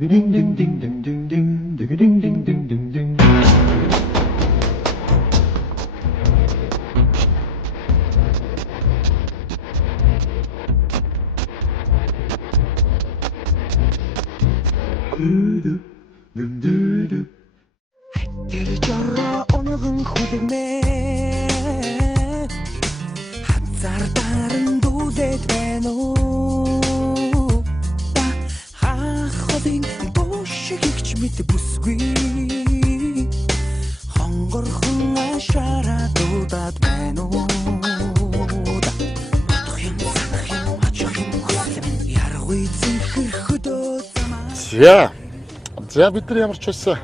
Ding ding ding ding ding ding ding ding ding ding ding ding. Тэр жороо онгон хүлэгнэ хазар даран дүүлээд байна уу та хахын бошиг ихч мэд бүсгүй хонгорхон ашаараа дуудаад байна уу бодох юм санах юм очих юм хүсэл яргүй зинхэр хөдөө замаа За бид нар ямар ч байсан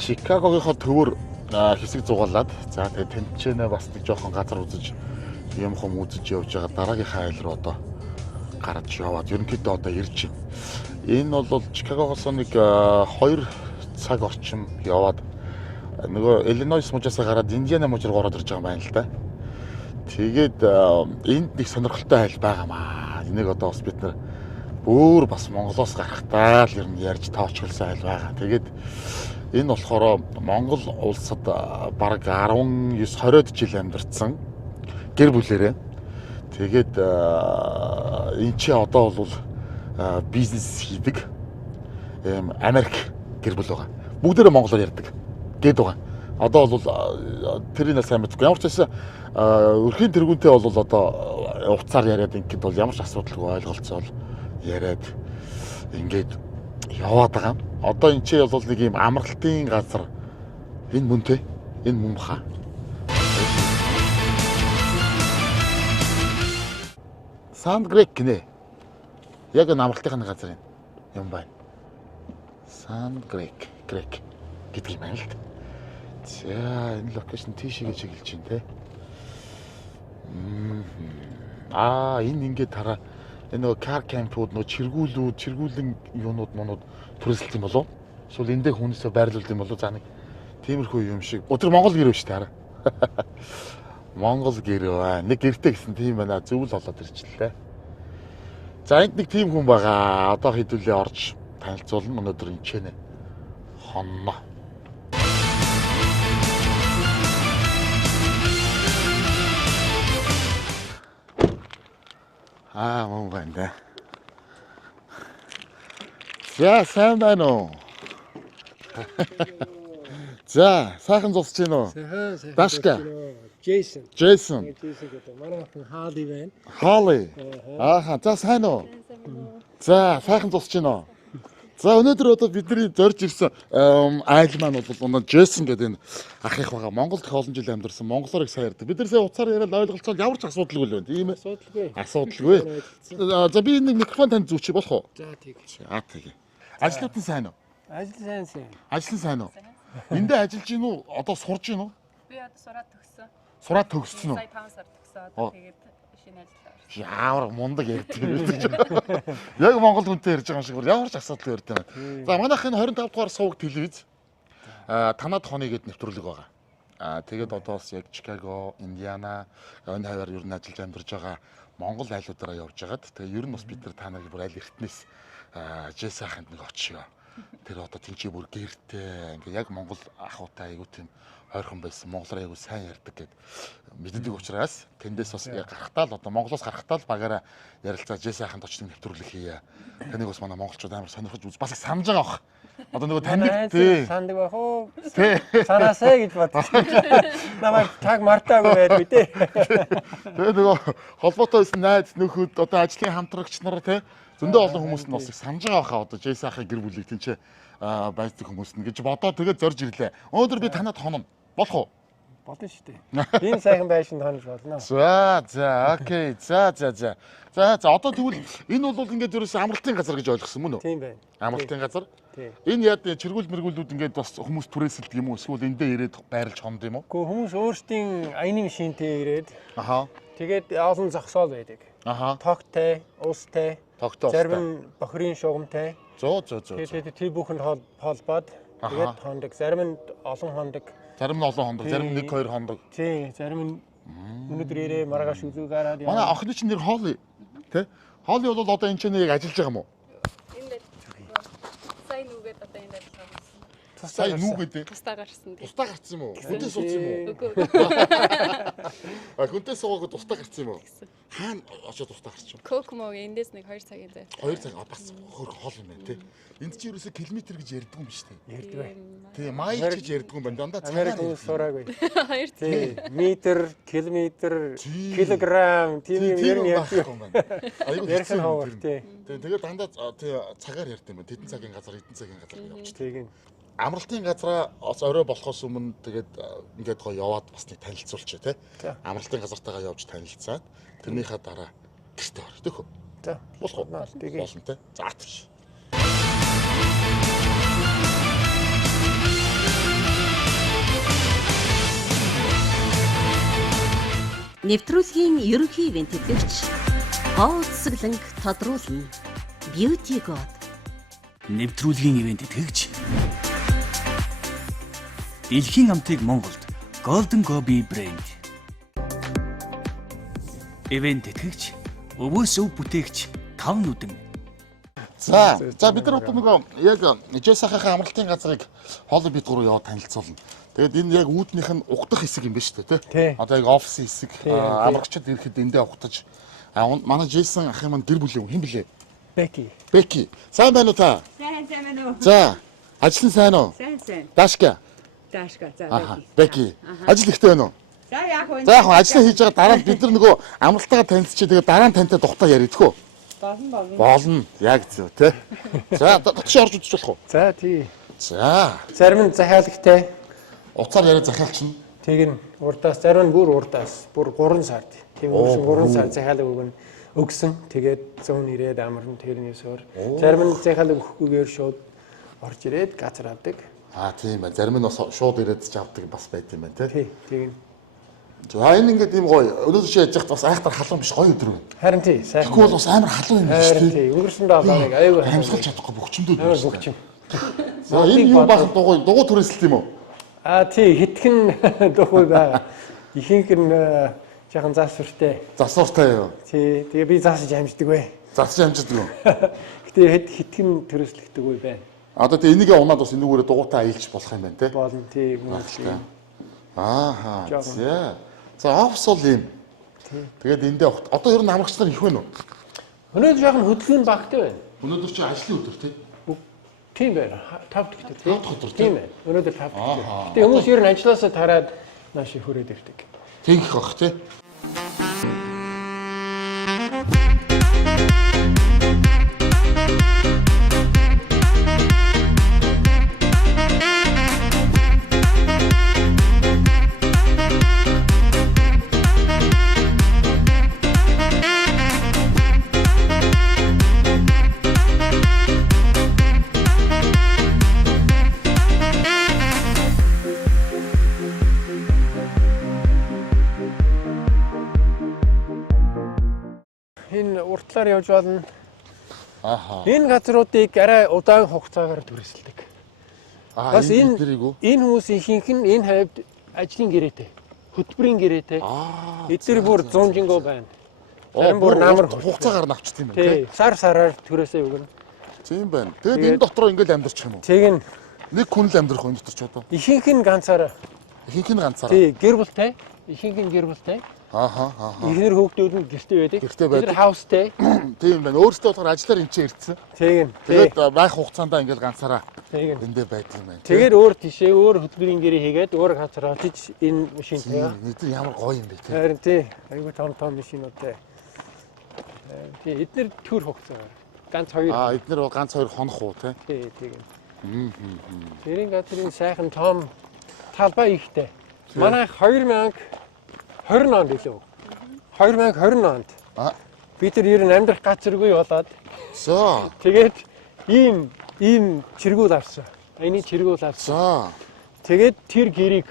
Чикагогийнхоо төвөр хэсэг зугаалаад за тэгээ тэнцэнэ бас нэг жоохон газар үзэж юм хом үзэж явж байгаа дараагийнхаа айл руу одоо гараад яваад ерөнхийдөө одоо ирж байна. Энэ бол Чикагогоос нэг 2 цаг орчим яваад нөгөө Иллинойс мужаасаа гараад Индиана мужаар ороод ирж байгаа юм байна л да. Тэгээд энд нэг сонирхолтой айл байгаамаа. Энийг одоо бас бид нар бүр бас Монголоос гарахтаа л ер нь ярьж тоочглосон айл байгаа. Тэгээд энэ болохоор Монгол улсад бараг 19-20-од жил амьдарсан гэр бүлэрээ. Тэгээд энэ чи одоо бол бизнес хийдэг Америк гэр бүл байгаа. Бүгдээрээ монголоор ярьдаг гээд байгаа. Одоо бол тэрийг сайн мэдгүй. Ямар ч байсан өрхийн тэргүүнтэй бол одоо уцаар яриад ингээд бол ямар ч асуудалгүй ойлголцоо яриад ингээд яваад байгаа. Одоо энэ ч бол нэг юм амралтын газар. Энэ мөн те? Энэ мөн баха. Сандгрек гинэ. Яг энэ амралтын газар юм байна. Сандгрек, грек гэдэг юм байна л да. За энэ локейшн тийшээгээ чиглэж байна те. Энэ ингээд тараа энэ нөгөө кар кампууд нөгөө чиргүүлэн юунууд монууд төрөлсөлт юм болов? Эсвэл эндээ хүнсээ байрлуулд юм болов? За нэг тиймэрхүү юм шиг. Өдөр Монгол гэр биш таараа. Монгол гэр баа. Нэг гэртэй гэсэн тийм байна. Зөвл болоод ирчихлээ. За энд нэг тийм хүн байгаа. Одоо хэдүүлээ орж танилцуулна. Өнөөдөр энэ чэнэ хонно. Мөн байна да. За сайн байна уу? За сайхан зогсож байна уу? Сайхан. Дашка. Джейсон. Джейсон. гэдэг манайхан Хаали байна. Хаали. За сайн уу? За сайхан зогсож байна уу? За өнөөдөр одоо бидний зорж ирсэн айл маань бол Джейсон гэдэг энэ ах их байгаа. Монголд их олон жил амьдарсан. Монголоор их сайн ярьдаг. Бид нар сая уцаар яриад ойлголцоод ямар ч асуудалгүй л байна. Тийм ээ. Асуудалгүй. За би нэг микрофон танд зүүчих болох уу? За тийм. Тэгээ. Ажлууд нь сайн уу? Ажил сайн. Ажил нь сайн уу? Эндээ ажиллаж гин үү? Одоо сурж гин үү? Би одоо сураад төгссөн. Сураад төгссөн үү? Сая 5 сар төгсөө одоо тэгээд шинэ ажилдаа орсон. Ямар мундаг ярьдаг юм. Яг Монгол хүнтэй ярьж байгаа юм шиг бүр ямар ч асуудал ярьдаг байна. За манайх энэ 25 дугаар суваг телевиз танад хоны гээд нэвтрүүлэг байгаа. Тэгээд одоо бас яг Чикаго, Индиана энэ хаваар ер нь ажиллаж амьдарч байгаа Монгол айлуудаараа явж байгаад тэгээд ер нь бас бид нар та нарыг бүр аль эртнээс Джейс ахынд нэг очиё. Тэр одоо тэнцээ бүр гэртэй ингээ яг Монгол ахуйтай айгуу тийм ойрхон байсан. Монголоор айгуу сайн ярьдаг гэд мэддэг учраас тэндээс бас гарахтаа л одоо Монголоос гарахтаа л багаараа ярилцаа Джейс ахынд очиж нэвтрүүлэг хийе. Таныг бас манай монголчууд амар сонирхож үз бас их санаж байгаа бах. Одоо нөгөө таньдаг тий. Сандаг байх уу? Тий. Санаасаа гэж бодсон. Намайг таг мартаагүй байдгүй тий. Тэгээ нөгөө холбоотой байсан найз нөхөд одоо ажлын хамтрагч нар тий зөндөө олон хүмүүс нь бас их санаж байгаа хаа одоо Джейс ахын гэр бүлийг тэнцээ байцдаг хүмүүс нь гэж бодоо тэгээд зорж ирлээ. Өнөөдөр би танад хонно. Болох уу? Болно шүү дээ. Энэ сайхан байшин тонож болно. За окей. За одоо тэгвэл энэ бол ингээд ерөөсөө амралтын газар гэж ойлгосон мөн үү? Тийм байна. Амралтын газар. Тийм. Энэ яд чиргүүл мэргүүлүүд ингээд бас хүмүүс түрээсэлдэг юм уу? Эсвэл эндээ ирээд байрлаж хонд юм уу? Гэхдээ хүмүүс өөрсдийн аяны машинтэй ирээд Аха. тэгээд олон зогсоол байдаг. Аха. Тогтой, устай, Тогтоос. зарим нь бохирын шугамтай. Зөө. Тэгээд тэр бүхэнд холбоод тэгээд хондог. Зарим нь олон хондог. Зарим нь олон хондог, зарим нь 1-2 хондог. Тийм, зарим нь өнөөдөр ирээ маргааш үзүү гараад Манай охины чинь нэр Холли. Тэ? Холли бол одоо энэ ч нэг ажиллаж байгаа юм уу? Энэ сая нүгээд одоо энэ ажиллагаа хийсэн. Сая нүгэдээ. Тусдаа гарсан тийм. Тусдаа гарсан юм уу? Хүнтэй суудсан юм уу? Үгүй. Хүнтэй суугаад тусдаа гарсан юм уу? Хаана очоод тусдаа гарч юм? Кокмог эндээс нэг 2 цагийн зай. 2 цаг бас хөр хоол юм байна те. Энд чи ерөөсө километр гэж ярьдаг юм биш үү? Ярддаг. Тэгээ майл гэж ярьдаг юм байна. Дандаа Америк цагаар хүмүүс сураагүй. 2 цаг. Тий. Метр, километр, Тий. килограмм, тийм юм ярьдаг. юм байна. Айгуу Ярих нь хэцүү ховор юм. тий. Тэгээ дандаа тий цагаар ярьдаг юм байна. Тэдэн цагийн газар, эдэн цагийн газар явж. Тийг нь. Амралтын газараа бас орой болохоос өмнө тэгээд ингээд гоо яваад бас нэг танилцуулчих тий. За. Амралтын газартаагаа явж танилцаад тэрнийхээ дараа гэртээ ордог хөө. За. Болох уу? Тэгээ. Болно тий. За тийш. Нэвтрүүлгийн ерөнхий ивент тэтгэгч Хоолцоглонг тодруулна. Beauty God. Нэвтрүүлгийн ивент итгэгч Дэлхийн амтыг Монголд Golden Gobi брэнд. Ивент итгэгч өвөөс өв бүтээгч 5 нүдэн. За бид нар одоо нөгөө яг Жэсахаа амралтын газрыг хоолой бид гурав яваад танилцуулна. Тэгээд энэ яг үүднийх нь угдах хэсэг юм байна шүү дээ Тий. тий. Одоо яг офис хэсэг амрагчид ирэхэд эндээ угтаж манай Жэсэн ах юм гэр бүлийн хэн блэ? Беки. Сайн байна уу та? Сайн байна уу? За ажил нь сайн уу? Сайн. Дашка. Даашка за Беки. Ажил ихтэй байна уу? За яг уу. За яг ажлаа хийж байгаа дараа нь бид нар нөгөө амралтайгаа танилцчих. Тэгээд дараа нь тантай тухтаа яридгөө. Болно. Яг зөв тий. За дотч орж үзэж болох уу? За тий. За Зарим нь захиалагтай. уцаар яриа захиалчихна. Тийг нь урдаас зарим нь бүр урдаас бүр 3 сард. Тийм өнгөрсөн 3 сар захиалга өгсөн. Тэгээд зүүн ирээд амарна тэрнээсөөр. Зарим нь захиалга өгөхгүйгээр шууд орж ирээд газар авдаг. Тийм байна. Зарим нь бас шууд ирээд ч авдаг бас байт юм байна тий. Тий. Тийг нь. За энэ ингээд ийм гоё. Өнөөдөр чи яж захт бас айхтар халуун биш гоё өдөр байна. Харин тий. Сайн. Тэгэхгүй бол бас амар халуун юм биш Харин тий. тий. Өнгөрсөн даалгаврыг аюул Амьсгалж чадахгүй бөхчмдүүд Амар байна. бөгчим. За энэ юу бахан дугуй түрээсэлт юм уу? Тий хитгэн дөхөй байгаа. Ихэнх нь жоохон засвартай. Засвартай юу? Тий. Тэгээ би заасаж амждаг бай. Засч амждаг юу? Гэтэ хитгэн төрөслөгдөг үе байна. Одоо тэ энийгээ унаад бас энүүгээрээ дугуйтаа аялж болох юм байна тий. Болно тий мөн. Ааха. Жаахан. За офс бол юм. Тэгээд эндээ одоо ер нь амрагч нар их байна уу? Өнөөдөр жоохон хөдөлгөөн багтай байна. Өнөөдөр чи ажлын өдөр тий. Тийм байна. 5 дахь өдөр тий. 5 дахь өдөр, Тийм байна. Өнөөдөр 5 дахь өдөр. Гэтэ хүмүүс ер нь ажилласаа тараад нааш хүрээд ирдэг. Тэнгих бах тий. Энэ уртлаар явж болно. Ааха. Энэ газруудыг арай удаан хугацаагаар түрээсэлдэг. Бас энэ энэ биднийг үү? энэ хүмүүс ихэнх нь энэ хавьд ажлын гэрээтэй, хөтөлбөрийн гэрээтэй. Эдгээр бүр 100 жингөө байна. Зарим бүр намар хугацаагаар навчт юм байна тий. Тий, сар-сараар түрээсээ өгнө. Тийм байна. Тэгээд энэ дотор ингээл амьдарч юм уу? Тэг нь Нэг хүн л амьдрах энэ дотор ч одоо. ихэнх нь ганцаараа. Ихэнх нь ганцаараа. Тий, гэр бүлтэй. Ихэнх нь гэр бүлтэй. Ааха. Эхнэр хүүхдүүд нь гэртээ байдаг. Гэртээ байдаг. Тэр хаустэй. Тийм байна. Өөрөөсөө болохоор ажиллаар энэ чинь ирсэн. Тэг нь. Тэгээд байх хугацаанд ингээл ганцаараа Тэг нь. эндээ байдаг юм байна. Тэгээд өөр тишээ өөр хөтөлбөрийн гэрээ хийгээд өөр газар очиж энэ машин тавиа. Эдгээр ямар гоё юм бэ тий. Харин тий, айгүй том машинуудтай. Тий, эдгээр төр хугацаагаар. Ганц хоёр. Эдгээр бол ганц хоёр хонох уу тий. Тий, тэг нь. Тэрийн газрын сайхан том талбай ихтэй. Манай 2020 онд илүү. 2020 онд. Бид нар ер нь амьдрах газаргүй болоод. За. Тэгээд ийм чиргүүл авсан. Энийг чиргүүл авсан. За. Тэгээд тэр гэрийг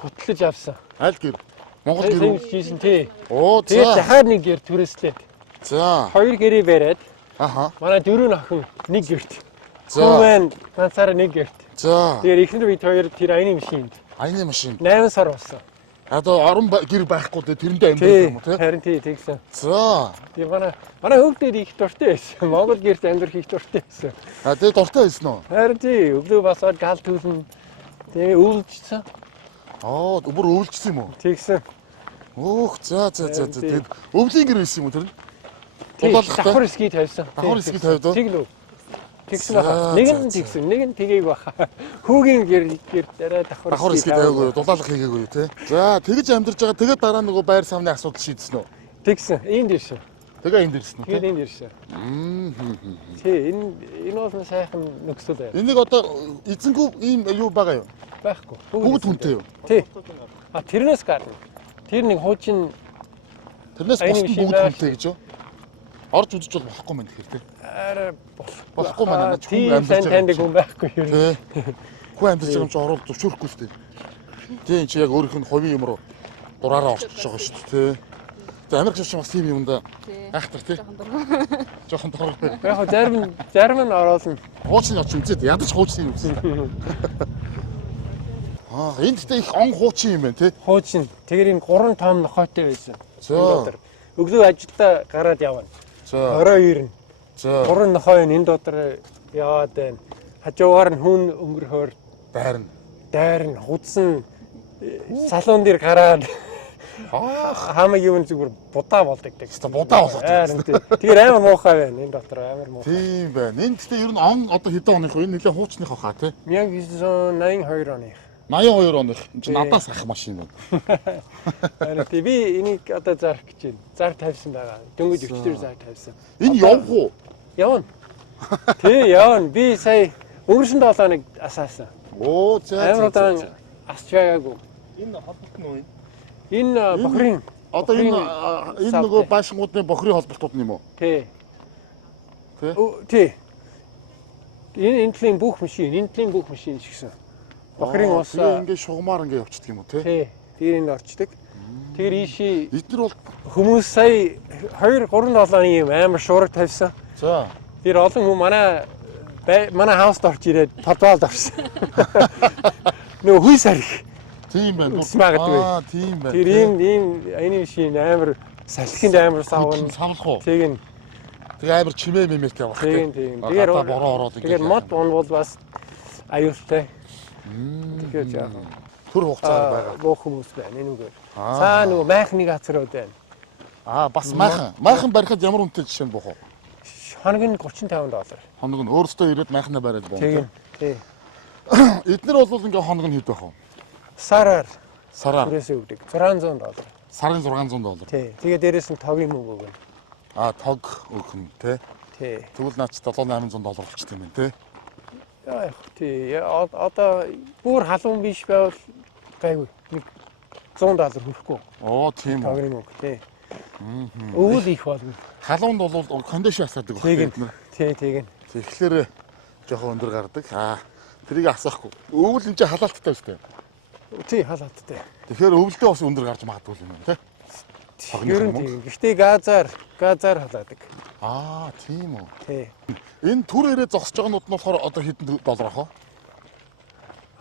хөтлөж авсан. Аль гэр? Монгол гэр үү? Хийсэн тий. Оо Тэгээд за. дахиад нэг гэр түрээслээд. За. 2 гэрээ бариад. Аха. Манай 4 охин нэг гэрт. За. Хүн ганцаараа нэг гэрт. За. Тэгээд ихэнх бид хоёр тэр аяны машинд Аяны машин. 8 сар болсон. Одоо орон гэр байхгүй тэрэндээ амьдрах юм уу те? Харин тэгсэн. За. Би манай хөвгдөд их дуртай байсан. Монгол гэрт амьдрах их дуртай байсан. А тэгээ дуртай байсан уу? Харин өглөө басаад гал түлэн тэгээ өвлжсэн. Аа, бүр өвлжсөн юм уу? Тэгсэн. Өөх, за. Тэгээд өвлийн гэр байсан юм уу тэр нь? Давхар ски тавьсан. Давхар ски тавьд уу? Тэг нүү. Тэгсэн баха. Нэг нь тэгсэн, нэг нь тгийг баха. Хүүгийн гэр дараа давхар ски тавьгүй, дулаалга хийгээгүй те. За, тэгж амьдарч байгаа. Тэгээд дараа нөгөө байр савны асуудал шийдсэн үү? Тэгсэн. Энд ирсэн. Тэгээ энд ирсэн үү? Тэгээд энд ирсэн. Тий, энэ бол сайхан нөхцөл байв. Энийг одоо эзэнгүү ийм юу байгаа юу? Байхгүй. Бүгд хүнтэй юу? Тий. А тэрнээс гадна. Тэр нэг хуучин тэрнээс Аяны бусдын машин бүгд байвал- хүнтэй гэж юу? Орж үзэж бол болохгүй мэн тэгэхээр те. арай Болохгүй манай хүн тийм амьдарч сайн таньдаг хүн байхгүй юу? Тий. Хүн амьдарч байгаа юм чи орол зөвшөөрөхгүй шүү дээ. Тийм чи яг өөрийнх нь хувийн юм руу дураараа орчиж байгаа шүү дээ тий. Тэгээ Америк шивч бас тийм юм да. Гайхтар тий. Жохон дураар. Яг зарим нь ороолно. Хуучны оч үзээд ядаж хуучны үзсэн. Энд ихтэй их он хуучин юм байна тий. Хуучин. Тэгэхээр энэ 3 том нохойтой байсан. За. Өглөө ажилдаа гараад явна. За. Орой ирнэ. За. 3 нохой энэ дотор яваад байна. Хажуугаар нь хүн өнгөрөхөөр дайрн худсан салуун дээр гараад хамаг юм зүгээр будаа болдог. Хэвээ будаа болгох. Тэгэхээр амар муухай байна энэ дотор амар муухай. Тийм байна. Энд ихтэй ер нь он одоо хэдэн оных вэ? Энэ нэлээд хуучных хаа тий. 1982 оны. 82 оных. Энд чинь надаас ах машин байна. Харин би энийг одоо зарах гэж байна. Зар тавьсан байгаа. Дөнгөж өчтөр зар тавьсан. Энэ явах уу? Явна. Тий, явна. Би сая өнгөрсөн 7 хоног асаасан. Оо за. Амар удаан асч байгаагүй. Энэ холболт нь уу? Энэ бохрын Одоо энэ нөгөө баашингуудын бохрын холболтууд нь юм уу? тий. Тий? Тий. Энэ энтлийн бүх машин шигсэн. Бохрын ус ингээ шугамаар ингээ явчихдаг юм уу те? тий. Дээрээнд орчдөг. Тэгэхээр ийшээ Эдгээр бол хүмүүс сая 2-3-7 оны юм амар шуураг тавьсан. за. Тэр олон хүн манай хауст орж ирээд подвалд орсон. Нөгөө хүй сарих. Тийм байна. Магадгүй. Тийм байна. Тэр ийм аяны машин амар салхинд амар савна. савлах уу? Тэг нь. Тэгээ амар чимээ мэмэт явах Тийм. Тэгээд бороо ороод тэгээд мод он бол бас аюултай. Тэгэхээр яах вэ? төр хугацаар байгаа. Бог хүмүүс байна энүүгээр. Цаа нөгөө майхны газрууд байна. Бас майхан барихад ямар үнэтэй жишээ нь бохоо? Хоног нь $35. Хоног нь өөрөөсөө ирээд майхнаа бариад боо. Тийм. Тий. Эдгээр бол ингээ хоног нь хэд байх вэ? Сараар Сараар түрээсээ өгдөг. $600. сарын $600. Тий. Тэгээ дээрээс нь тогийн мөнгө өгнө. Тог өгнө те. Тий. Тэгвэл наач $700-800 болчихсон юм байна те. Яах тий. Одоо бүр халуун биш байвал гайгүй. Нэг $100 хүрэхгүй. Оо тийм үү. Тогийн мөнгө тий. Өвөл их болно. Халуунд бол кондишн асаадаг Тэг байна. тий тэг. Тэгэхээр жоохон өндөр гардаг. Тэрийг асаахгүй. Өвөл энэ чинь халаалттай шүү дээ. Тий халаалттай. Тэгэхээр өвөлдөө бас өндөр гарч магадгүй юм байна те. Ер нь тийм. Гэхдээ газар халаадаг. Тийм үү. Тий. Энэ түр ирээ зогсож байгаанууд нь болохоор одоо хэдэн доллар ах вэ?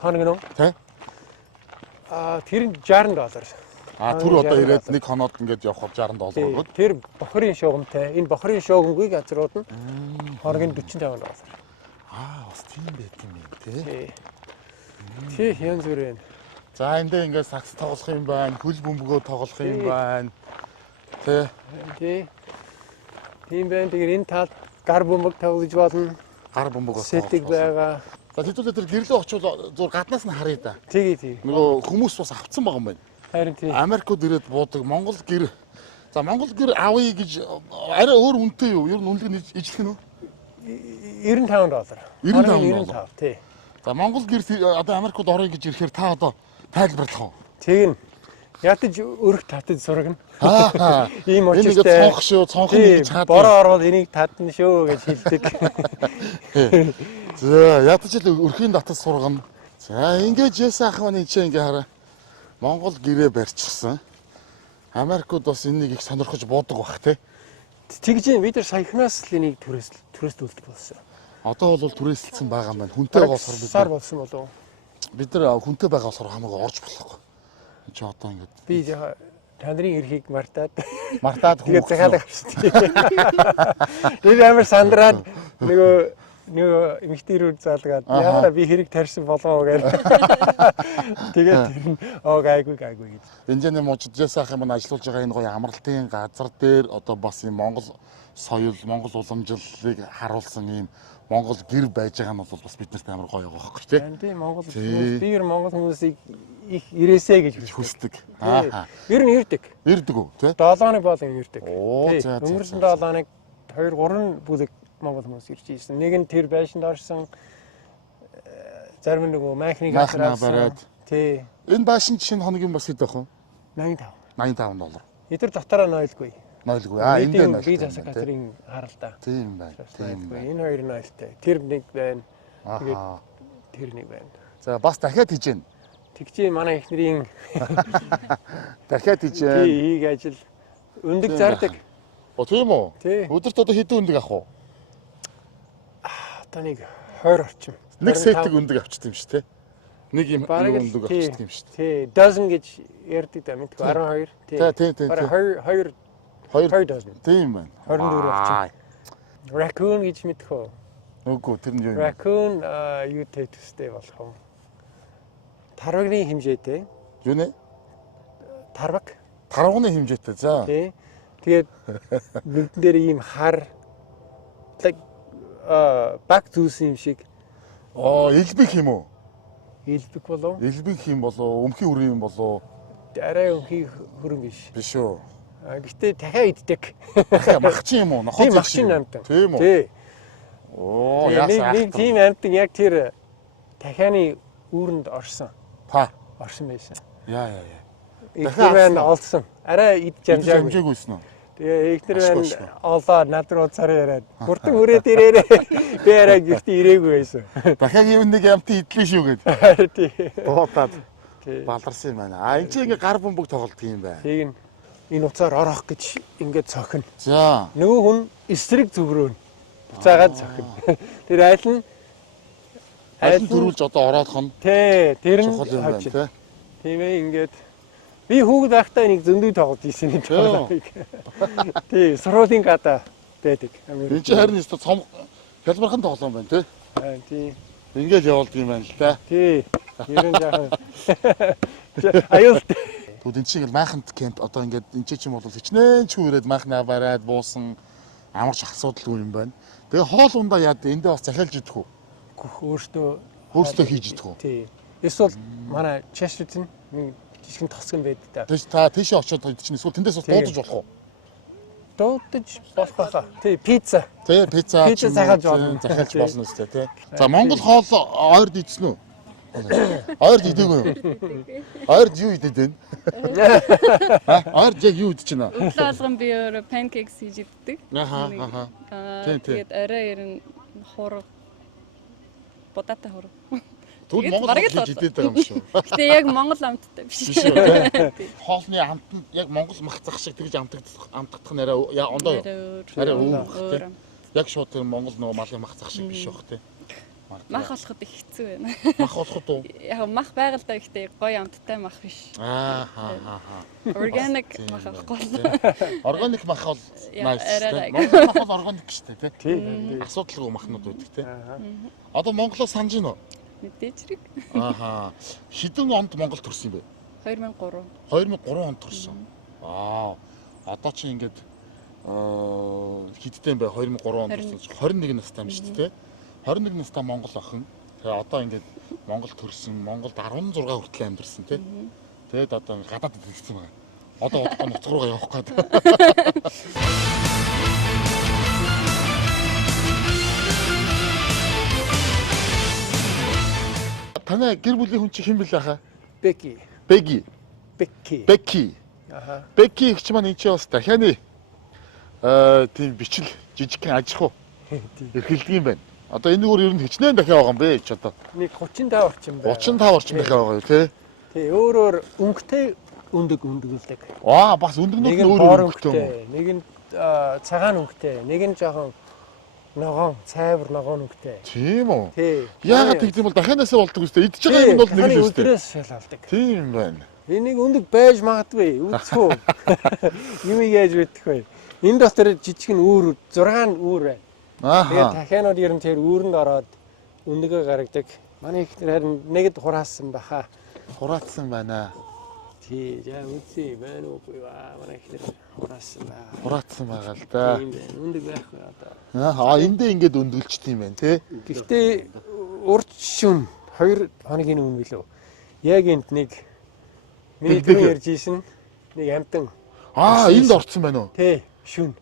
Хоног нь Тэ? тэр нь $60. Түр одоо ирээд нэг хоноод ингээд явхад $60 өгөөд. Тэр бохрын шугамтай. Энэ бохрын шугамгүй газрууд нь хоног нь $45. Бас тийм байт юм тий. Тий янз бүр байна. За эндээ ингээд сакс тоглох юм байна, хөл бөмбөгөө тоглох юм байна. Тэ. Тий. Тийм байна. Тэгэхээр энэ талд гар бөмбөг тоглож болно. Гар бөмбөг бас Сэтг байгаа. За хэдүүлээ тэр гэрлээ очивол зур гаднаас нь харъя да. Тий. Нөгөө хүмүүс бас авцсан байгаа юм байна. Харин тий. Америкууд ирээд буудаг Монгол гэр. За Монгол гэр авъя гэж арай өөр үнэтэй юу? Ер нь үнэлэг нь ижлэх нь үү? $95. $95. Тий. За Монгол гэр одоо Америкууд орё гэж ирэхээр та одоо тайлбарлах уу? Тэг нь ятаж өрх татаж сурагна. Ийм Энэ очиртай. ингээд цонх шүү, цонх нь гэж хаад. Бороо орвол энийг татна шүү гэж хэлдэг. За ятаж л өрхийн татаж сургана. За ингэж яасан ах маань чи ингээ хараа. Монгол гэрээ барьчихсан. Америкууд бас энэнийг их сонирхож буудаг бах те. Тэгж бид нар саяхнаас л энийг түрээсдүүлдэг болсон. Одоо бол түрээсэлсэн байгаа маань хүнтэй болохоор Сар болсон болов уу? бид нар хүнтэй байгаа болохоор хамаагүй орж болохгүй. Чи одоо ингэж Би тандрын эрхийг мартаад мартаад тэгээд захиалга авчихсан. Тэгээд амар сандраад нөгөө эмэгтэйрүүд залгаад яараа би хэрэг тарьсан болоо гэж. Тэгээд тэр нь гайгүй гэж. Энэний мужидээс ах юм ажиллаж байгаа энэ гоё амралтын газар дээр одоо бас юм Монгол соёл, Монгол уламжлалыг харуулсан юм Монгол гэр байж байгаа нь бол бас биднэрт амар гоё байгаа байхгүй тий. Тийм Монгол хүмүүс би Монгол хүмүүсийг их ирээсэ гэж хүсдэг. Ер нь ирдэг. Ирдэг үү тий? 7 хоног болон ирдэг. Өнгөрсөн 7 хоног 2-3 бүлэг Монгол хүмүүс ирж ийсэн. Нэг нь тэр байшинд орсон зарим нөгөө майхны газар бариад. Тий. Энэ байшин шинэ хоногийн бас хэд байх вэ? 85 $85. Эдгээр дотороо нойлгүй. Нойлгүй. Энэ дээр нойлгүй. Би засаг газрын харалта. Тийм байна. Тийм байна. Энэ хоёр нойлтой. Тэр нэг байна. Тэгээд Аа. тэр нэг байна. За бас дахиад хийж гэн. Тэгчээ манай эхнэрийн Дахиад хийж тий хийг ажил өндөг зардаг. Тийм үү? Тий. Өдөрт одоо хэдэн өндөг авах вэ? Одоо нэг 20 орчим. Нэг сетиг өндөг авчт юм шүү те. Нэг юм өндөг авчт юм шүү. Тий, dozen гэж ярьдаг да мэдгүй 12. Тийм. Бараг 2 dozen. Тийм байна. 24 орчим. Raccoon гэж мэдхөө. Үгүй тэр нь юу юм? Raccoon юу төстэй болох вэ? Тарвагны хэмжээтэй. Юу нэ? Тарваг. Тарвагны хэмжээтэй. За. Тий. Тэгээд нүдэн дээр ийм хар баг зүүс юм шиг Элбэг юм уу? илбэг болов. Элбэг юм болоо, өмхий үрэн юм болоо. Арай өмхий хөрөн биш. Биш үү? Гэхдээ дахиад иддэг. Дахиад махчин юм уу? Нохоо Тийм махчин амтан. Тийм үү? Тий. Яасан Нэг тийм амтан яг тэр дахианы үүрэнд орсон байсан. Яа. Ихнэр байна олсон. Арай идж амжаагүй. Амжаагүйсэн үү? Тэгээ ихнэр байна олоо над руу цараа яриад. Хурдан хүрээд ирээрээ. Би арай гэртээ ирээгүй байсан. Дахиад юм нэг амтан идлээ шүү гээд. Тий. Дуудаад баларсан юм байна. А энэ чинь ингээ гар бөмбөг тоглолт юм байна. Тийг энэ уцаар орох гэж ингээд цохино. За. Нөгөө хүн эсрэг зүгрөөн. Буцаагаад цохино. Тэр айл нь дөрүүлж одоо ороодох нь тэр нь чухал юм байна тий. Тийм ээ ингээд би хүүхэд байхдаа нэг зөндөө тоглож ирсэн юм тоглоомыг. Тий, сургуулийн гадаа байдаг. Энэ чинь харин өстө цом хялбархан тоглоом байна тий. Тий. Ингээл явуулдаг юм байна л да. Тий. Ерөн жаахан. Аюултай. Тэгвэл энэ чинь ингээл майханд кемп одоо ингээд энэ чинь бол хичнээн ч үрээд майхнаа бариад буусан амарч асуудалгүй юм байна. Тэгээ хоол ундаа яад эндээ бас захиалж идэх үү? Өөртөө хийж идэх үү? Тий. Эсвэл манай чашрт нь нэг жижигэн тосгон байдаг да. Тэгэж та тийшээ очиод чинь эсвэл тэндээс бас дуудаж болох уу? Дуудаж болох байхаа. Тий, пицца. Тий, пицца захиалж болно. Захиалж болно үстэй тий. За Монгол хоол ойрд идсэн үү? Ойрд идээгүй юу? Ойрд юу идээд байна? Ойрд яг юу идэж байна? Өглөө алган би өөрөө pancakes хийж иддэг. Аха. Тэгээд орой ерэн хураг бодаатай хураг. Тэгвэл Монгол хийж идээд байгаа юм шүү. Гэтэ яг Монгол амттай биш. Биш үү? Хоолны амтанд яг Монгол махцах шиг тэгж амтагдах нь арай ондоо юу? Арай өөр. Яг шууд тэр Монгол нөгөө малын махцах шиг биш байх тий. Мах болоход их хэцүү байна. Мах болоход уу? Яг мах байгалаа ихтэй гоё амттай мах биш. Organic мах авахгүй. Органик мах бол nice. Арай Монгол мах бол органик шүү дээ тий. Асуудалгүй махнууд байдаг тий. Одоо Монголоос санаж гинөө? Мэдээж хэрэг. Хэдэн онд Монгол төрсөн юм бэ? 2003. 2003 онд төрсөн. Одоо чи ингээд хэдтэй юм бэ? 2003 онд төрсөн. 21 настай юм шүү дээ. 21 настай Монгол охин. Тэгээ одоо ингээд Монгол төрсөн, Монголд 16 хүртэл амьдэрсэн тий. Тэгээд одоо гадаад ирсэн байгаа. Одоо удахгүй нутг руугаа явах гээд. Танай гэр бүлийн хүн чи хэн бэлээ хаа? Becky. Becky. Becky их ч маань энэ чи бас дахианы тийм бичил жижигхэн аж ахуй эрхэлдэг юм байна. Одоо энэ өөр ер нь хичнээн дахиад байгаа юм бэ ч одоо. Нэг 35 орчим байна. 35 орчим дахиад байгаа юу тий? Тий, өөрөөр өнгөтэй өндөгөлдөг. Бас өндөгнүүд нь өөр өнгөтэй юм. Нэг нь цагаан өнгөтэй, нэг нь жоохон ногоон, цайвар ногоон өнгөтэй. Тийм үү? Тий. Яагаад тэгдэм бол дахианаасаа болдог үстэй идж байгаа юм бол нэг л үстэй. Өдрөөс шалгалдаг. Тийм байна. Энийг өндөг байж магадгүй. Үзэхгүй. Юм яаж мэдэх вэ? Энэ дотор жижигэн үүр 6 үүр байна. Тэгээд дахианууд ер нь тэр үүрэнд ороод өндөгөө гаргадаг. Манай их харин нэгэд хураасан баха. Хураацсан байна. Тий, яа үгүй байна уугүй ба манай их хураасан баа. Хураацсан байгаа л да. Тийм байна. Өндөг байхгүй одоо. Эндээ ингээд өндгөлчт юм байна тий. Гэхдээ урд шүн 2 хоногийн өмнө билүү. Яг энд нэг миний түрүү ярьж ийсэн нэг амтан. Энд орцсон байна уу? Тий, шүн.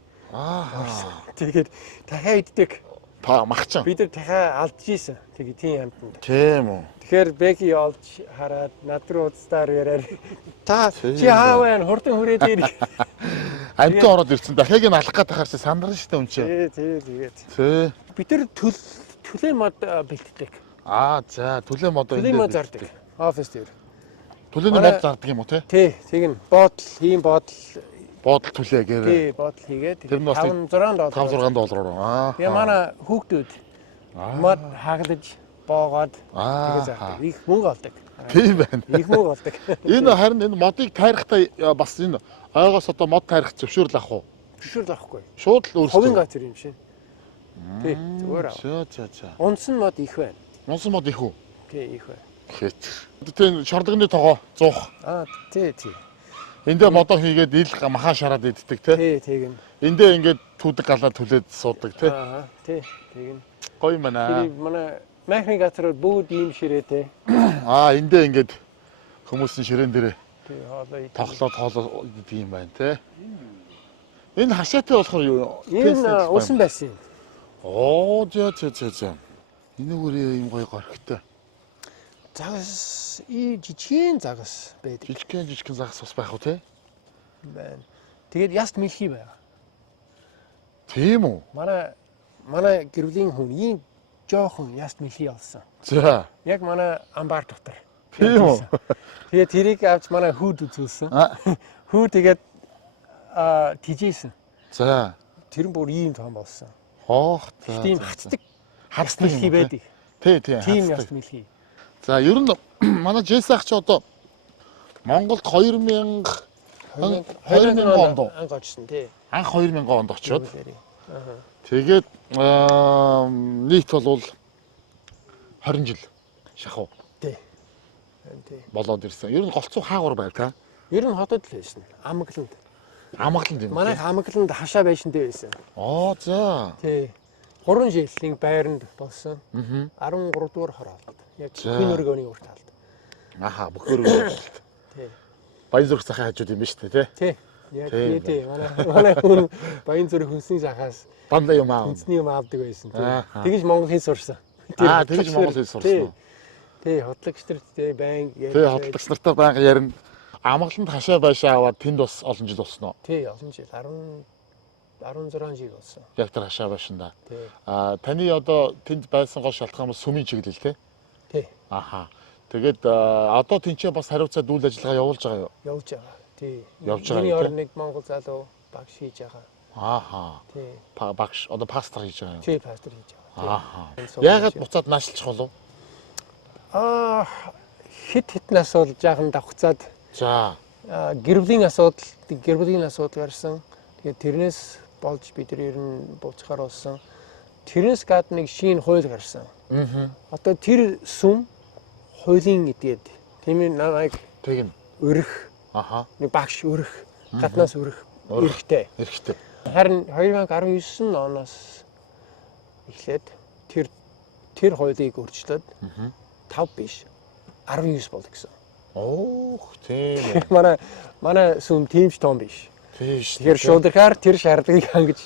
Тэгээд дахиад иддэг. Махчин. Бид нар дахиад алдчихсан. Тэгээд тийм амтанд. Тийм үү. Тэгэхээр Беки олж хараад над руу уцтаар яраар. Та чи хааваа хурдан хүрээд ир. Амтан ороод ирсэн. Дахиад нь алах гэдэг харсан сандарна шүү дээ үнчээ. Тэгээд. Тий. Бид нар төлөө мод бэлтдэг. За төлөө мод Төлөө мод зардаг. Офис дээр. Төлөөний мод зардаг юм уу те? Тий, тэг нь Буудал төлөө гэрээ. Тий, бодол хийгээд Тэр нь бас $5-6 $5-6. Тэгээ манай хүүхдүүд мод хаглаж боогоод тэгээ зардаг. Их мөнгө олдог. Тийм байна. Их мөнгө олдог. Энэ харин энэ модыг тайрахтаа бас энэ ойгоос одоо мод тайрах зөвшөөрөл авах уу? Зөвшөөрөл авахгүй. Шууд л өөрсдөө. Ховын газар юм шин. Тий, зүгээр аа. За. Унсан мод их байна. Унсан мод их үү? Тий, их байна. Гэт. Тэгээ шордогны тогоо 100. Тий. Эндээ модоо хийгээд ил махан шараад иддэг те. Тий, тэг нь. Эндээ ингээд түүдэг галаа түлээд суудаг те. Тий, тэг нь. Гоё юм аа. Манай махны газар бүгд ийм ширээтэй. Эндээ ингээд хүмүүсийн ширээн дээрээ Тий, хоолой. тоглоо гэдэг юм байна те. Энэ хашаатай болохоор юу? Энэ усан байсан юм. За. Энэ үрээ юм гоё горхтой. Загас жижигхэн загас байдаг. Жижигхэн загас бас байх уу те? Байна. Тэгээд яст мэлхий байгаа. Тийм үү? Манай гэрвлийн хүн ийм жоохон яст мэлхий олсон. За. Яг манай амбар дотор. Тийм үү? Тэгээд тэрийг авч манай хүүд үзүүлсэн. Хүү тэгээд тижээсэн. За. Тэр нь бүр ийм том болсон. Тийм хацдаг мэлхий байдаг. Тийм. Тийм яст мэлхий. За ер нь манай Жэс ах чи одоо Монголд 2000 онд анх очсон тий. Анх 2000 онд очиод. Тэгээд нийт бол 20 жил шахуу. Тий. Болоод ирсэн. Ер нь голцоо хаагур байв та. Ер нь хотод л байсан. Амгланд. Амгланд юм. Манай амгланд хашаа байшинтай байсан. За. Тий. 3 жилийн байранд болсон. 13 дугаар хороолт. Яг хин өргөний урт талд. Бүх өргөний урт. Тий. Баян зүрх захын хажууд юм ба шүү дээ, тий? Яг тий. Манай хүн баян зүрх хүнсний захаас дандаа юм аав. хүнсний юм авдаг байсан тий. Тэгэж Монгол хэл сурсан. Тэгэж Монгол хэл сурсан. Тий, хотлогч нар тий байн ярьж. Тий, хотлогч нартай байнга ярина. Амгаланд хашаа байшаа аваад тэнд бас олон жил болсон уу? Тий, олон жил. 16 жил болсон. Яг тэр хашаа байшинда. Тий. Таны одоо тэнд байсан гол шалтгаан нь сүмийн чиглэл тий? Тий. Тэгээд одоо тэнцээ бас хариуцаад үйл ажиллагаа явуулж байгаа юу? Явуулж байгаа. Тий. Явж байгаа. Миний орн нэг Монгол залуу багш хийж байгаа. Тий. Багш одоо пастор хийж байгаа юм. Тий, пастор хийж байгаа. Яагаад буцаад наашлчих болов? Хитэн асуудал жаахан давхцаад. За. Гэрвлийн асуудал гарсан. Тэгээд тэрнээс болж бид нар ер нь буцахаар болсон. Тэрнээс гадна нэг шинэ хууль гарсан. Одоо тэр сүм хуулийн эдгээд тийм ээ намайг тэг нь өрөх. Нэг багш өрөх. Гаднаас өрөх. Эрэхтэй. Харин 2019 оноос эхлээд тэр хуулийг өөрчлөөд 5 биш 19 бол гэсэн. Тийм. Манай сүм тиймч том биш. Тэгэхээр шударгаар тэр шаардлагыг хангаж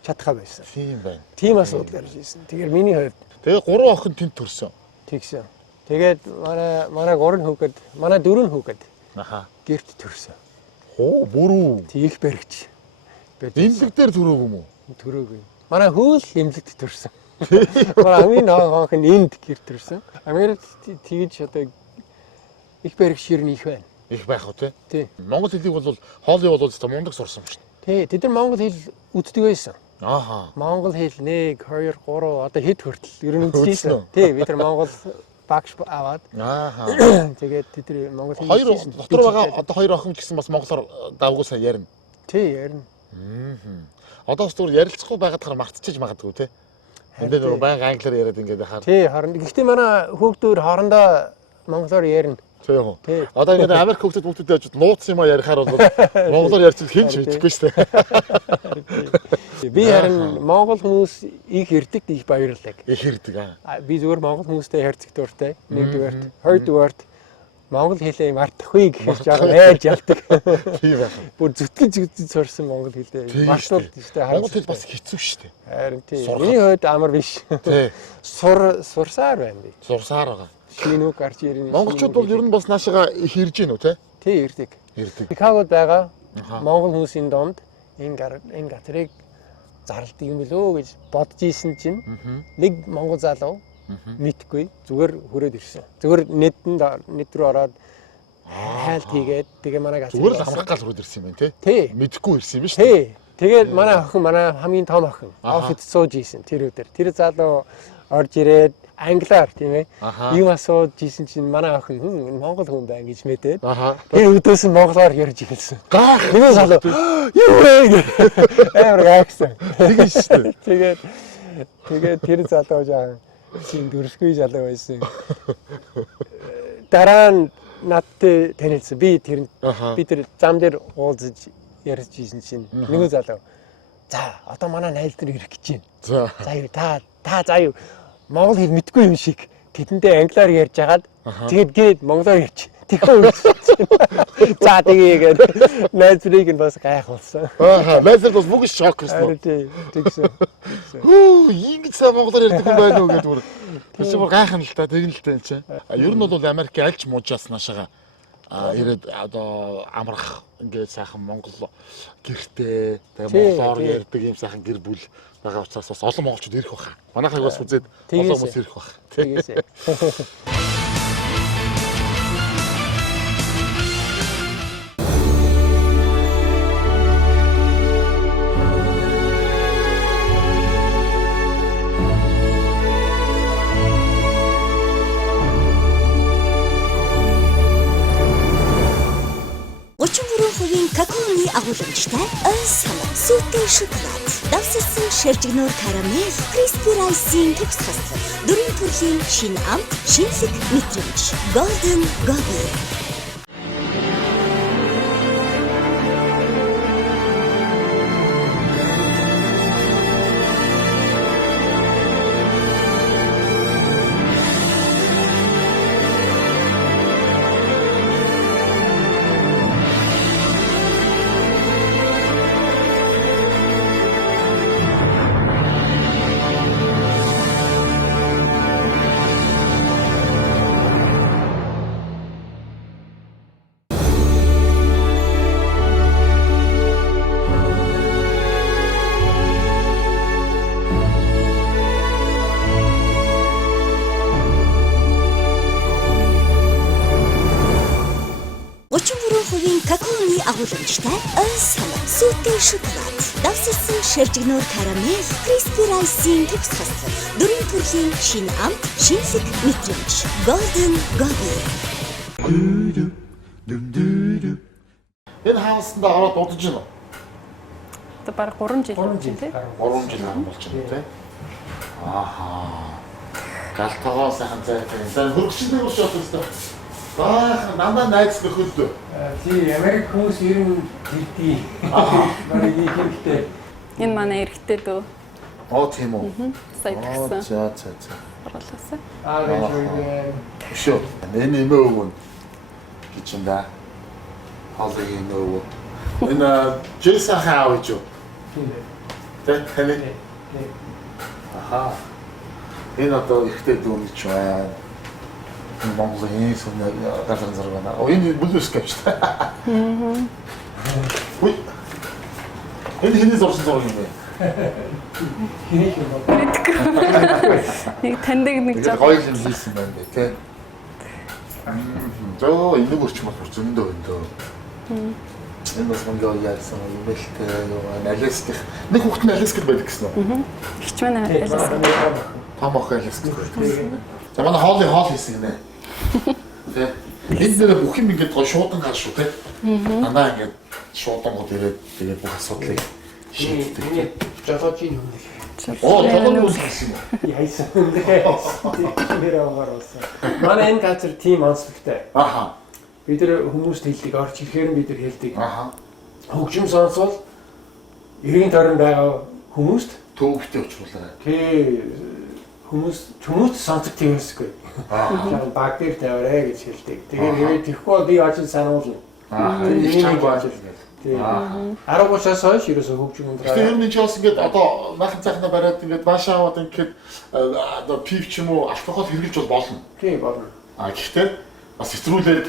чадхаа байсан. Тийм байна. Тийм асуудал гарч ирсэн. Тэгэхээр миний хувьд тэгээ 3 охин тэнд төрсөн. Тэгсэн. Тэгээд манай 3 хүүхэд, манай 4 хүүхэд гэрт төрсөн. Бүрүү. Тийх баригч. Имлэг дээр төрөөг юм уу? Төрөөгүй. Манай хөл имлэгт төрсөн. Манай амийн охин энд гэрт төрсөн. Америкт тэгж одоо их баригч ер нь их байна. Их байх уу тий? Тий. Монгол хэлийг бол хоолой болоод та мундаг сурсан шүү Тий, дээ. тэд нар монгол хэл үздэг байсан. Монгол хэл 1 2 3 одоо хэд хүртэл ер нь үзчихсэн. Тий, бид нар монгол багш аваад Ааха. тэгээд тэдний монгол хэл Хоёр дотор байгаа одоо хоёр охин гэсэн бас монголоор давгүй сайн ярина. тий ярина. Одоо бас зүгээр ярилцахгүй байгаад хаар мартчихж магадгүй те. Энд дээр баян англиар яриад ингээд хаар. Тий харин гэхдээ манай хүүхдүүд хоорондоо монголоор ярина. Тэг юм уу? Тий. Одоо ингээд Америк хүүхдүүд хүүхдүүд яаж нууц юм а ярихаар бол монголоор ярьчих хинч мэдэхгүй шүү дээ. Би харин монгол хүмүүс их ирдэг их баярлаг. Их ирдэг Би зүгээр монгол хүмүүстэй харьцах дуртай. Нэгдүгээрт, хоёрдугаарт монгол хэлээ мартахгүй гэхээс жаахан айж ялдаг. Тийм байх. Бүр зүтгэж сурсан монгол хэлээ мартуулдаг шүү дээ. Монгол хэл бас хэцүү шүү дээ. Харин тийм. Миний хувьд амар биш. Тий. Сурсаар байна би. Сурсаар байгаа. Шинүү гарч ирнэ. Монголчууд бол ер нь бас наашаага их ирж гин үү те? тий ирдэг. Ирдэг. Чикагод байгаа монгол хүмүүсийн донд энэ газрыг зарладаг юм билүү гэж бодож исэн чинь нэг монгол залуу мэдгүй зүгээр хүрээд ирсэн. Зүгээр нэт рүү ороод хайлт хийгээд тэгээ манай газар Зүгээр л амрах гал хүрээд ирсэн юм байна те? Тий. Мэдхгүй ирсэн юм шүү дээ. Тий. Тэгээд манай охин манай хамгийн том охин оффис сууж исэн тэр өдөр. Тэр залуу орж ирээд англиар тийм ээ. Юм асууж исэн чинь манай охин монгол хүн байна гэж мэдээд. Тэр өдөөс нь монголоор ярьж эхэлсэн. Тэгээ залуу юу вэ? Амар гайхсан. Тэгээ шүү дээ. Тэгээд тэр залуу жаа чинь дөрсгүй залуу байсан. Дараа нь надтай танилцсан. Би тэр зам дээр уулзаж ярьж исэн чинь нэг залуу. За одоо манай найз нар ирэх гэж байна. За юу та за юу монгол хэл мэдгүй юм шиг тэдэндээ англиар ярьж хагаад тэгээд монголоор ярьж. Тэгэхүү. За тэгээд найзрыг нь бас гайхуулсан. Найзрыг бас бүгд шок гэсэн. Тэгсэн. Ингэж сайн монголоор ярьдаг хүн байна уу гэдэг. Тэр бүр гайхана л та тэгнэ л та энэ чинь. Ер нь бол Америк альч муужаас наашаага ирээд одоо амрах ингээд сайхан монгол гэртээ тэгээд монголоор ярьдаг юм сайхан гэр бүл байгаа учраас бас олон монголчууд ирэх баха. Манайхыг бас үзээд олон хүмүүс ирэх баха. Тэгээсээ. Какаоны агуулмжтай сан сүйтэй шоколад, давсалсан шаржигнуур карамель, crispy rice-ийн төгс хослол, дөрвөн төрлийн шинэ амт, шинэлэг мэдрэмж, Golden Gobi. Какаоны агуулмжтай сан сүйтэй шоколад, давсалсан шаржигнуур карамель, crispy rice-ийн төгс хослол, дөрвөн төрлийн шинэ амт, шинэлэг мэдрэмж, Golden Gobi. Энэ хаалсанд ороод удаж байна уу? Одоо баг 3 жил болж байна тий. 3 жил болж байна тий. Ааха. Галтогоо сайхан зайтай. За хөргөчтэй ус шатсан. Дандаа найз нөхөд. Тий, Америк хүмүүс ер нь хэлдэг. Барыг хэрэгтэй. Энэ манай эрэгтэй дөө. Тийм үү. Сая тагсан. За. Оруулаасаа. Гэж Шүү. Энэ нэмээ өгөн гэж юм да. Халыг нөө. Энэ Джейсон хаав гэж юу? Тийм. Тэний. Аха. Энэ одоо ихтэй дүүмч байна. Монголын сүнээр гарсан зэрэг байна. Энэ бүлэс гэж та. Үй. Энэ хэний зурсан зураг юм бэ? хийх юм бол. Нэг таньдаг нэг жоо. Гоё юм хийсэн байна бэ, тий. Зөө энэ бүрч мал зөндөө байна дөө. Энэ бас монгол яарсан юм бэлтэй юу Алеских. Нэг хүүхэд нь Алескид байдаг гэсэн үү? Ихч манай айлсан. Том охин Алескид байдаг. За манай хоол хийсэн гинэ. Тэ. Энд нэр бүх юм ингээд гоо шуудан гал шүү тэ. Дандаа ингээд шуудангууд ирээд тэгээд бүх асуудлыг шийддэг. Миний жолоожийн юм. Оо, толгойн үс гэсэн юм. Яйсан. Нэр авааруулсан. Манай энэ газар тийм онцлогтой. Аха. Бид нар хүмүүст хэлдэг, орч ирэхээр бид нар хэлдэг. Аха. Хөгжим сонсвол эрийн тойронд байгаа хүмүүст Төвөгтэй уучлаарай. тий хүмүүст сонсох тийм хэсгүй. Аа. Баг дээр тавиарэ гэж хэлдэг. Тэгээд хэрэг тэхгүй би ажил сануулна. Аа. Их чанга ажил гэдэг. Тий. 13-аас хойш ерөөсөө хөгжим өндөр. Тэгэхээр ер нь ч бас ингээд одоо нахын цахна бариад ингээд баашаа аваад ингээд одоо пив ч юм уу алкогол хэрэглэж бол болно. Тий болно. Гэхдээ бас хэтрүүлээд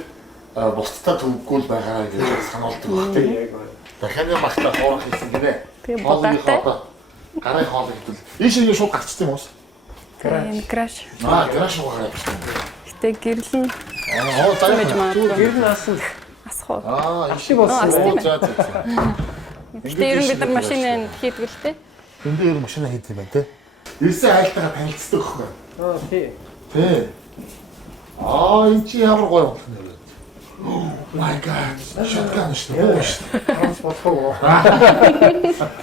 бусдад төвөггүй л байгаа гэж сануулдаг баг тийм. Яг байна. Дахианы махта хоорох хийсэн гинэ. Тийм бодоотой. Гараа хоол гэдэг. Ийшээ шууд гарцсан юм уу? Энэ краш. Гараа шууд гараад. Гэтэ гэрлэн Аа, гэж за. магадгүй. Гэр нь асан асах уу. ашиг болсон тийм байна. ээ. За. Гэтэ ер нь бид нар машин хийдэг л дээ. Энд дээр машина хийх юм байна те. Ирсэн айлтайгаа танилцдаг хөөе. Аа тий. Тий. Энэ чи ямар гоё болох нэ. Oh my god. Шатган шүү дээ. Ханс болохоо.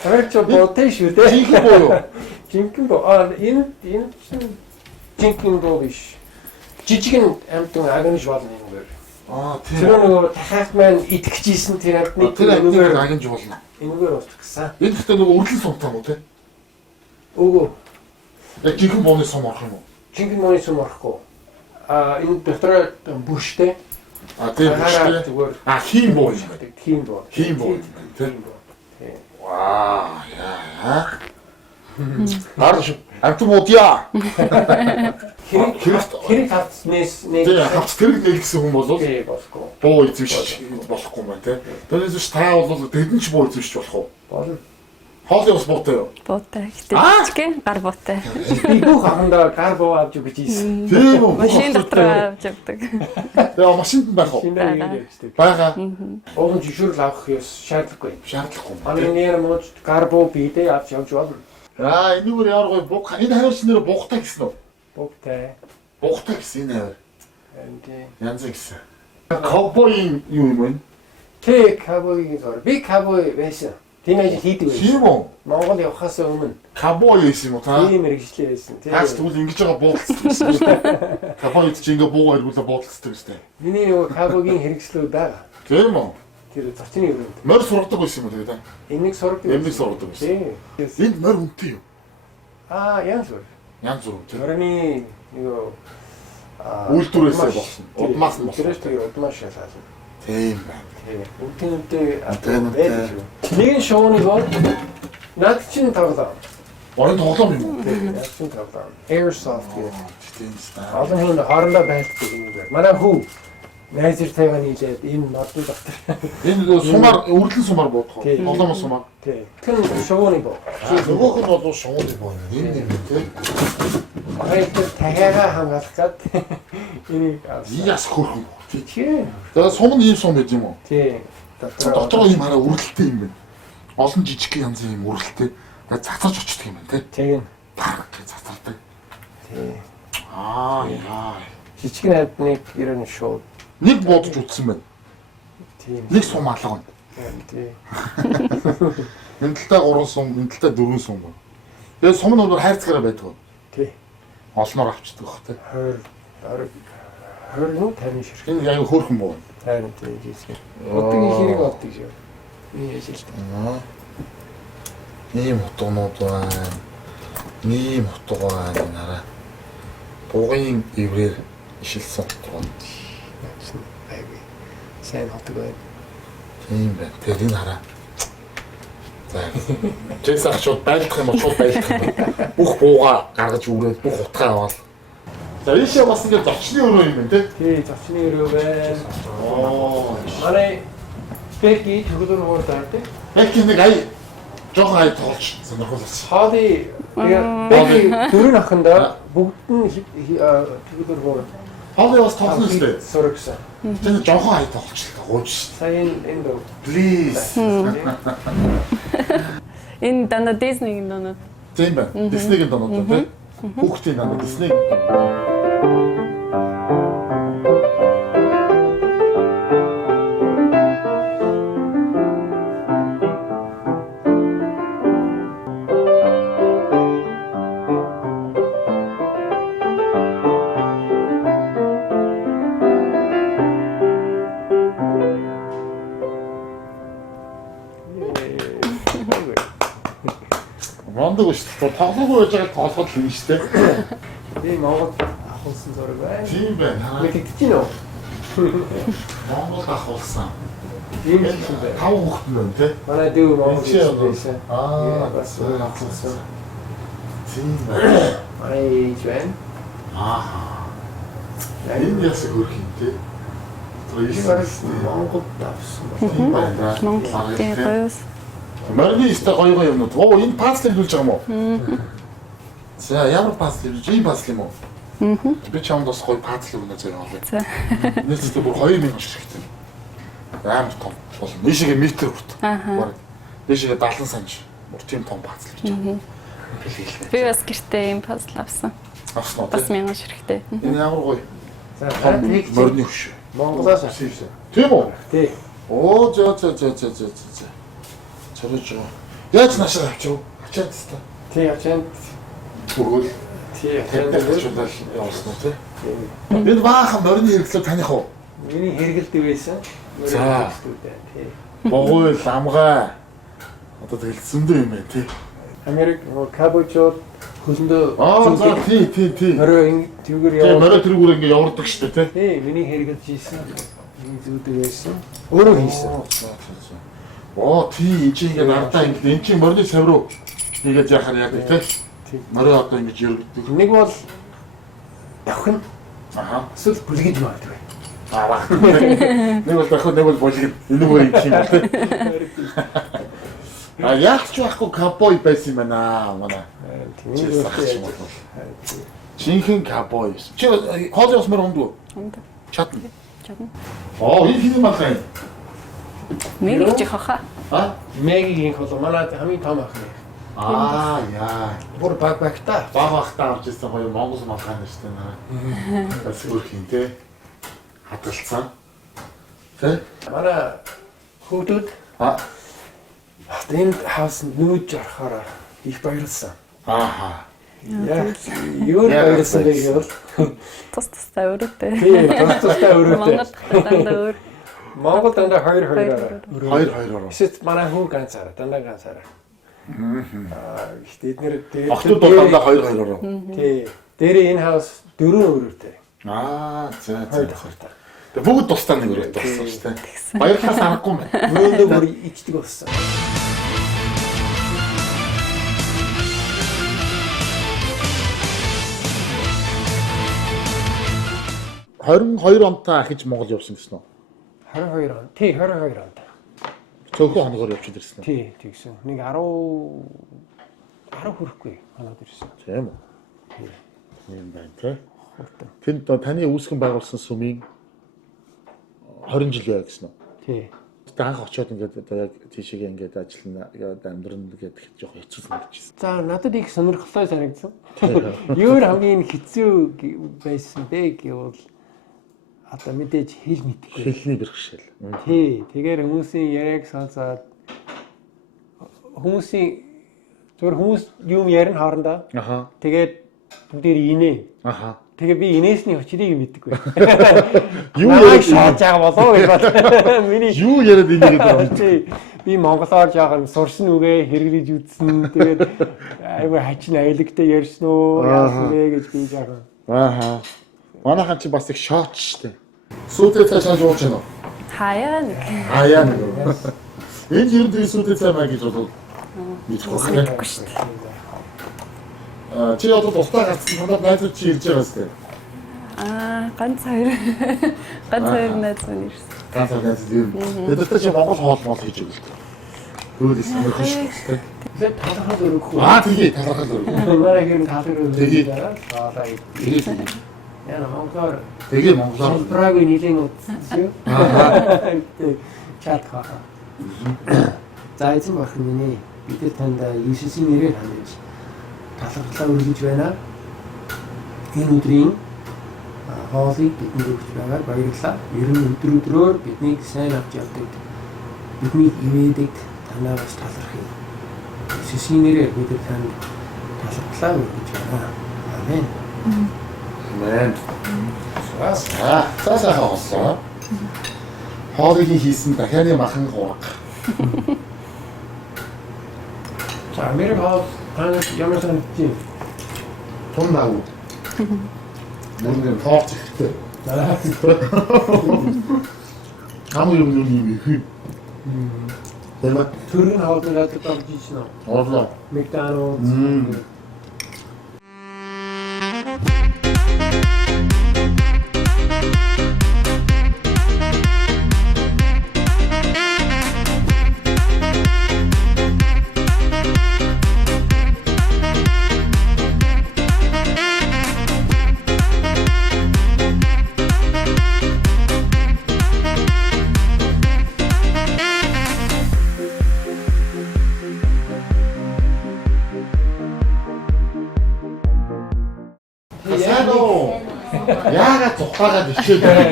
Арч ботэ шүү дээ. Жинхэнэ боо юу? Жинхэнэ боо. Энэ чинь жинхэнэ боо биш. Жижигэн амтан агнж болно юм байна. Тийм. Тэр нөгөө дахиад маань итгэжсэн тэр амтны Тэр амтныг агнж болно. энэгээр устгсан. Энэ гэхдээ нөгөө өрлөн сумтаа мó те. Үгүй. Яг жинхэнэ бооны сум орох юм уу? Жинхэнэ бооны сум орохгүй. Энэ дотор бүрштэй. Тийм шүү. Зүгээр Хийм боо юм байна. тийм боо. Хийм боо юм байна те. Ваа, яа. Харж амт модья. Хэрэг тавцнээс нэг Тэгээ хавц тэрэг нэлгсэн хүн бол тий босгүй. боо эзэмшиж болохгүй юм байна те. Тэрнээс биш та бол тэдэн ч боо эзэмшиж болох уу? Болно. Хоолны ус буутай юу? Буутай. Гэтэ жижигхэн гар буутай. Би бүх ахандаа гар боо авч өгч ийсэн. Тийм үү? Машин дотор авч явдаг. Тэгээ машинд нь байх уу? Шинээр юм ярьжтэй. Бага. Уул жишүүр авах ёс шаардлагагүй. Шаардлагагүй. Манай нэр мод гар боо бидээ авч явж болно. Энэгээр ямар гоё буг. Энэ хариуц нэр бугтай гэсэн үү? Бүгдээ. Бугтай гэсэн энэ хариу. Энд Янз гэсэн. Ковбойн юу юм бэ? Тэ кавбойгийн зор. Би кавбой байсан. Тийм ажил хийдэг байсан. Тийм үү? Монгол явахаас өмнө Ковбой байсан юм уу та? тийм мэрэгчлээ байсан. Таас тэгвэл ингэж байгаа буудалцдаг. Ковбойд чи ингээ буугаа иргүүлээ буудалцдаг шүү дээ. Миний нөгөө кавбойгийн хэрэгслүүд байгаа. Тийм үү? Тэр зочны өрөөнд. Морь сургадаг байсан юм уу тэгээд? Энийг сургадаг. Эмнэг сургадаг байсан. Тийм. Энд морь үнэтэй юу? Янз бүр. Янз бүр тийм. Төрөний нөгөө Үйлдвэрээсээ болсон. Удмаас нь болсон. Тэрээс тэр удмаас шалгасан. Тийм байна. Тийм. Үнтэй Үнэтэй. байдаг шүү. Нэг нь шоуны гол над чинь тоглоо. Орон тоглоом юм уу? Тийм. Над чинь тоглоо. Airsoft гэдэг. Тийм ээ. Олон хүн хоорондоо байлддаг юм байна. Манай хүү найзыртайгаа нийлээд энэ модон дотор. Энэ нөгөө сумаар өрдлөн сумаар буудах уу? Тийм. Тоглоом сумаар. Тийм. Тэр шоуны гол. Нөгөөх нь бол шугууль боо. Энэ юм тийм. Баяр тахиагаа хамгаалах гад энийг Яас хөрхөн. тийм. Тэгээд сум нь ийм сум гэж юм уу? Тийм. Дотроо ийм хараа үргэлттэй юм байна. Олон жижиг янзын юм үргэлттэй. Тэгээд цацарч очдөг юм байна тий. Тийм. Тарах гэж цацардаг. Тийм. Яа. Жижиг найдныг ерөн шоу. Нэг бодож утсан байна. Тийм. Нэг сум алга байна. Тийм. Энэ талтай 3 сум, энэ талтай 4 сум байна. Тэгээд сум нь өөр хайрцагаараа байдаг. Тийм. Олноор авчдаг бах тий. 20 50 ширхэг. Энэ яг хөрхөн боо. Харин тийм жишээ. Өдгийн хэрэг болдог шүү. Би яшилт. Ийм утгнууд байна. Ийм утга байна нараа. Бугын иврээр ишилсэн утга. Айгүй. Сайн хотог байна. Тийм байна. Тэр энэ хараа. За. Жийсах шууд байлдах юм бол шууд байлдах юм. Бүх бууга гаргаж үрээд бүх утгаа аваад. За ийшээ бас ингээд зочны өрөө юм байна тий. Тий, зочны өрөө байна. Оо. Манай Бэки төгөлөр хуурдаа тий. Бэки нэг ай жоохон ай тоолч сонирхолтой. Хаади Бэки дөрөв аханда бүгд нь төгөлөр хуур. Хаади бас тоглоно шүү дээ. Сурагсан. Тэр жоохон ай тоолч гооч. Сайн энэ дөө. Please. Энэ дана Disney-ийн донод. Тийм байна. Диснейгийн донод тий. Хүүхдийн донод Диснейгийн донод. Мондог шүү дээ. Тоглоогүй байж байгаа тоглоход л юм шүү дээ. Би Монгол авахсан зураг байна. Тийм байна. Мэдэгдэж байна уу? Монгол авахсан. Тийм л юм байна. 5 хүүхэд нь тий. Манай дүү Монгол байсан. Бас авахсан. Тийм байна. Манай ээж байна. Энэ яс хөрх юм тий. Монгол авсан. Тийм байна. Монгол тийм гоёс. Марны ихтэй гоё юмнууд. Оо энэ пастел хэлж байгаа юм уу? За ямар пастел вэ? Энэ пастел юм уу? Би чамд бас гоё пастел өгнө заяа олоо. За. Нийтдээ бүр 2000 ширхэгтэй. Амар том бол нийшээ метр хүрт. Нийшээ 70 санж. Бүр тийм том пастел гэж байна. Би бас гэртээ юм пазл авсан. Авсан уу? Бас 1000 ширхтэй. Энэ ямар гоё. За Морины хөш. Монголоос авсан. Тийм үү? Тий. Оо за. Чорож. Яаж нашаа авчив? Ачаад та. Тий ачаанд. Бүргөл. Тий ачаанд Тэдэрчүүлэл явуулсан уу тий? Энэ баахан морины хэрэглээ таних уу? миний хэрэгэлдэг байсан. За. Тий. Богой ламгай. Одоо тэгэл зөндөө юм байна тий. Америк кабочод хөлөндөө За тий. морин тэргээр Тэгээ яваад. морой тэргүүр ингээ явардаг шүү дээ тий. Тий миний хэрэгэлж ийсэн. Миний зүйдэг байсан. Өөрөө хийсэн. Оо тий чи ингээ ардаа ингээ эн чинь морины сав руу нэгээд яхаар яадаг тий. Морой одоо ингээ яргдаг. Нэг бол давхин эсвэл бүлгэж магадгүй. Баг. Нэг бол дахиад нэг бол болгоод энэ бүр юм чинь тий. Яг ч байхгүй кабой байсан юм байна манай. Чинхэн кабой. Чи хоол ясмаар өмдөө. Өмдөө. Чадна. Чадна. Оо энэ хин маань гай. Мэг чи хаха. Мегийн хол манай хамгийн том ах. Яа. Бүр багтаа. Багтаа авч ирсэн гоё Монгол малгай шүү дээ нараа. Бас өөрхийн тий. Хадгалцсан. Тий? Манай хүүхдүүд энэ хаусанд нүүж орохоор их баярлсан. Яг юу баярлсан бэ гэвэл Тус тустай өрөөтэй. тий тустай өрөөтэй. Монгол дандаа өөр. Монгол дандаа 2-2-оор. 2-2-оор. Эсвэл манай хүн ганцаараа дандаа ганцаараа. Ихтэй эднэр тэгээд Охтууд бол дандаа 2-2-оор. тий. Дээрээ энэ хаус 4 өрөөтэй. За. Хоёртой. Тэгээ бүгд тусдаа нэг өрөөтэй болсон шүү дээ. Баярлалаа санахгүй юм байна. Өрөөндөө бүр ичдэг болсон. 22 онтаа ахиж Монгол явсан гэсэн үү? 22 он. Тий 22 онд. Цөөхөн хоногоор явчихд ирсэн үү? Тий тэгсэн. Нэг 10 хүрэхгүй хоноод ирсэн. Тийм үү? Тийм байна тий. Тэнд таны үүсгэн байгуулсан сүмийн 20 жил яа гэсэн үү? Тий. Тэ анх очиод ингээд одоо яг тийшээ ингээд ажиллана гэдэг амьдрын гэдэг жоох хэцүү санагдчихсэн. За надад их сонирхолтой санагдсан. Юу хамгийн хэцүү байсан бэ гэвэл одоо мэдээж хэл мэдэхгүй. Хэлний бэрхшээл. Тий. Тэгэхээр хүмүүсийн яриаг сонсоод хүмүүс юм ярина хоорондоо. Тэгээд бүгдээр инээ. Тэгээ би инээсний учрыг мэддэггүй. Юу яриад шааж байгаа болов гэж бод. Миний юу яриад инээгээд байгаа юм. Би монголоор жаахан сурсан үгээ хэрэглэж үзсэн. Тэгээд айгүй хачин аялагтай ярьсан уу? Яасан бэ гэж би жаахан. Манайхан чи бас их шот штэ. Сүүтэй цаашаа жууч гэнэ. Хаяа нэг. Нэг. Энэ юм дээр сүүтэй цаа маа гэж бодвол мэдхгүй шүү дээ. Чи одоо тусдаа гацсан надад найзууд чи ирж байгаа сте. Ганц хоёр найз минь ирсэн. Ганц хоёр найз юм. Тэдэрт чи Монгол хоол хийж өгөлтэй. Хөөс сонирхож сте. Тэгээд талхал өргөх үү? Тэгээ талхал өргөх. Манай гэр талхал өргөх. Тэгээ. Аа яна монголоор. Тэгээ монголоор. Праг нийлэн утсан. Чат хаа. За эзэн бахан миний бид танд Иесусийн нэрээр хандаж талхалаа өргөж байна. Энэ өдрийн хоолыг бидний өгч байгаар баярлалаа. Ер нь өдрөөр биднийг сайн авч явдаг. Биднийг ивэдэг танаас талархъя. Сэсинээрээ бид танд талархлаа гэж байна. Амен. Амен. Цаасаа хаалаа. Хоолыг хийсэн дахианы махан гураг. За Америк хоол танаас ямар санагдчих? Тун даа. Мөргөн хоолч ихтэй. Хамаг юм их. Тэрмэ Төрийн хоолны гадаад орж ирсэн үү? орлоо. McDonald's. Саадо. Яагаад цухаагаад ичээд байна?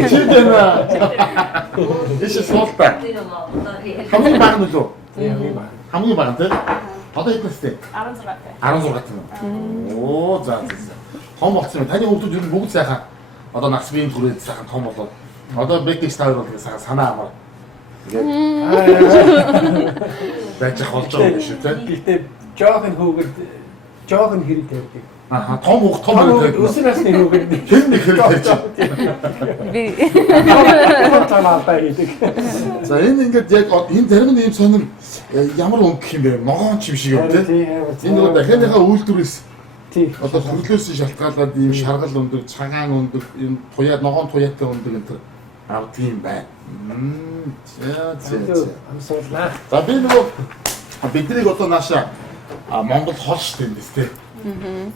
Ичээд байна. Иш суултаа. Хамгийн баг нь лөө. Хамгийн баг нь. Одоо хэд настай? 16 тай. 16 тань. Оо за. Том болсон юм. Таны хүүхдүүд ер нь бүгд сайхан. Одоо нас биеийн түрээд сайхан том болоод. Одоо бэкинг стайл бол сайхан санаа амар. Тэгээд байж болж байгаа юм шиг тийм. Гэхдээ жоохон хүүхэд жоохон хэрэг тавьдаг. Аа том хүүхд том байдаг. Өсөр насны хүүхэд Хэн нэг хэрэг тавьж. Би талаатай гэдэг. За энэ ингээд яг энэ зарим нь ийм сонир ямар өнгөх юм бэ? Ногоон чим шиг юм тийм. Энэ нөгөө дахианыхаа үйлдвэрээс Тийм. одоо хөрлөөс шалтгаалаад ийм шаргал өндөг, цагаан өндөг, ийм туяа ногоон туяатай өндөг энэ төр авд юм байна. Амсуулаа. За би нөгөө биднийг одоо нааша Монгол хол штэ юм дэс тийм.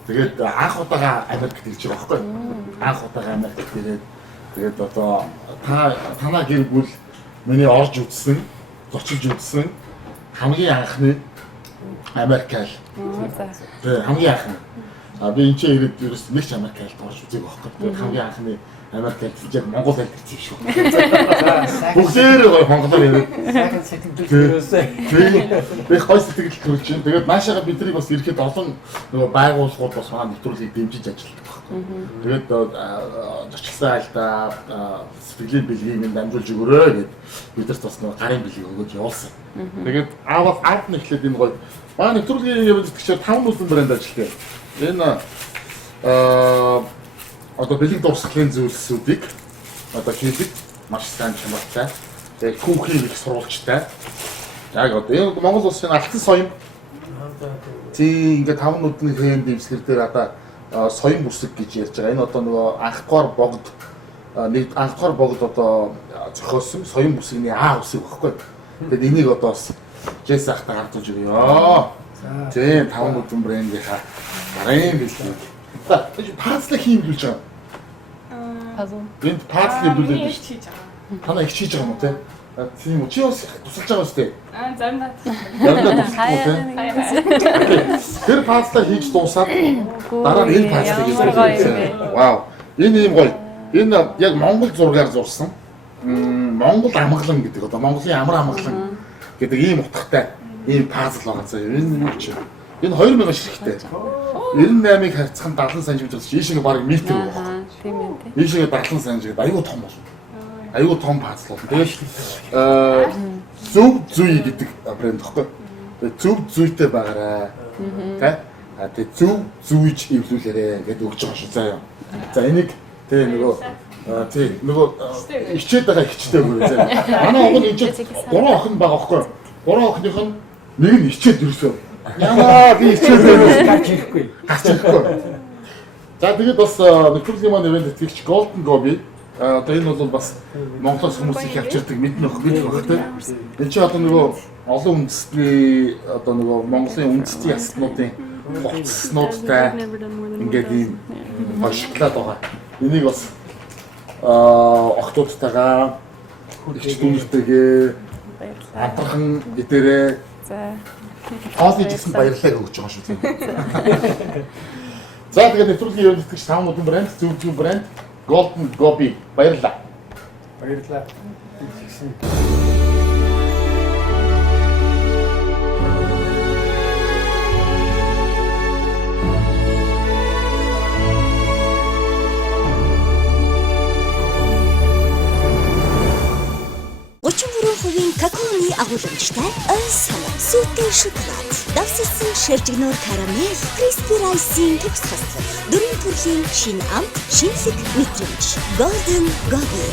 Тэгээд анх удаага Америкт ирж байгаа байхгүй. Анх удаага Америкт ирээд тэгээд одоо танаа гэр бүл миний орж үзсэн, зочилж үзсэн хамгийн анхны Америкал. Тэгээд хамгийн анхны. Би энэ ч ирээд ерөөс нэг ч Америкал тоож үзег байхгүй. Тэгээд хамгийн анхны Америкал яг Монгол альт ирсэн шүү. Бүгдээрээ гоё монголоор яриад. Сайхан сэтгэлдээ. Би хой сэтгэл төрж чинь. Тэгээд наашаага бидний бас ирэхэд олон нөгөө байгууллагууд бас манай нэвтрүүлгийг дэмжиж ажилладаг байхгүй. Тэгээд зочлсан альдаа сэтгэлийн бэлгийг дамжуулж өгөөрэй гэд бидэрт бас нөгөө гарын бэлгийг өгөөж явуулсан. Тэгээд аав нь эхлээд энэ гоё манай нэвтрүүлгийн явуулж тэгчээр 5 улсын брэнд ажилладаг. Энэ одоо бэлэг дурсгалын зүйлсүүдийг одоо хийдэг маш сайн чанартай. Тэгээд хүүхийн их сурвалжтай. Яг одоо энэ Монгол улсын алтан соём. Тийм ингээд 5 нүдний хэм дэвсгэр дээр одоо соём бүсэг гэж ярьж байгаа. Энэ одоо нөгөө анхдугаар богд нэг анхдугаар богд одоо зохиосон соём бүсгийн аа үсэг багхгүй. Тэгээд энийг одоо бас Жэс ахтаа хардуулж өгье. Тийм 5 нүдэн брэндийнхаа гарын бэлгийг. За пазлыг хийм гэж байгаа. Энд пазл хэмдүүлээд байна шүү дээ. Танаа их хийж байгаа юм уу те? Тийм үү. Чи бас тусалж байгаа шүү дээ. заримдаа. Заримдаа тусалж. Тэр пазлаа хийж дуусаад дараа нь энэ пазлыг хийж. Вау. Энэ юм гоё. Энэ яг Монгол зургаар зурсан. Монгол амгалан гэдэг одоо Монголын амар амгалан гэдэг ийм утгатай ийм пазл байгаа заа. Энэ юу ч. Энэ 2000 ширхтээ. 98-ыг харьцах нь 70 см болж ийшээ бараг метр байна. Тийм ээ. Ийшээ 70 см аюу том бол. Аюу том пазл бол. Тэгээд зөв зүй гэдэг брэнд баггүй. Тэгээд зөв зүйтэй байгаарай. Тэгээд зөв зүйж эвлүүлээрэ гэдэг өгч байгаа шүү заа. За энийг тэг нөгөө ичээд байгаа хичтэй өгөө заа. Манай охин энэ 3 охин байгаа байхгүй. 3 охиных нь нэг нь ичээд ирсэн. Яа би ичээд гарч ирэхгүй. За тэгээд бас нэвтрүүлгийн маань ивент тэтгэгч Golden Gobi одоо энэ бол бас Монголоос хүмүүс их авчирдаг мэднэ багтай. Энэ чи одоо нөгөө олон үндэсний одоо нөгөө Монголын үндэсний ястнуудын хувцснуудтай ингээд ийм шоколад байгаа. Энийг бас охтуудтайгаа их дүүнэртэйгээ амтархан идээрээ За. хоолны жигсэн баярлалаа гэж өгч байгаа шүү дээ. За тэгээд нэвтрүүлгийн ерөн тэтгэгч 5 модон брэнд, зөв брэнд Golden Gobi баярлалаа. Баярлалаа. Какаоны агуулмжтай санаа сүйтэй шоколад, давсалсан шаржигнуур карамель, crispy rice-ийн төгс хослол, дөрвөн төрлийн шинэ амт, шинэлэг мэдрэмж, Golden Gobi.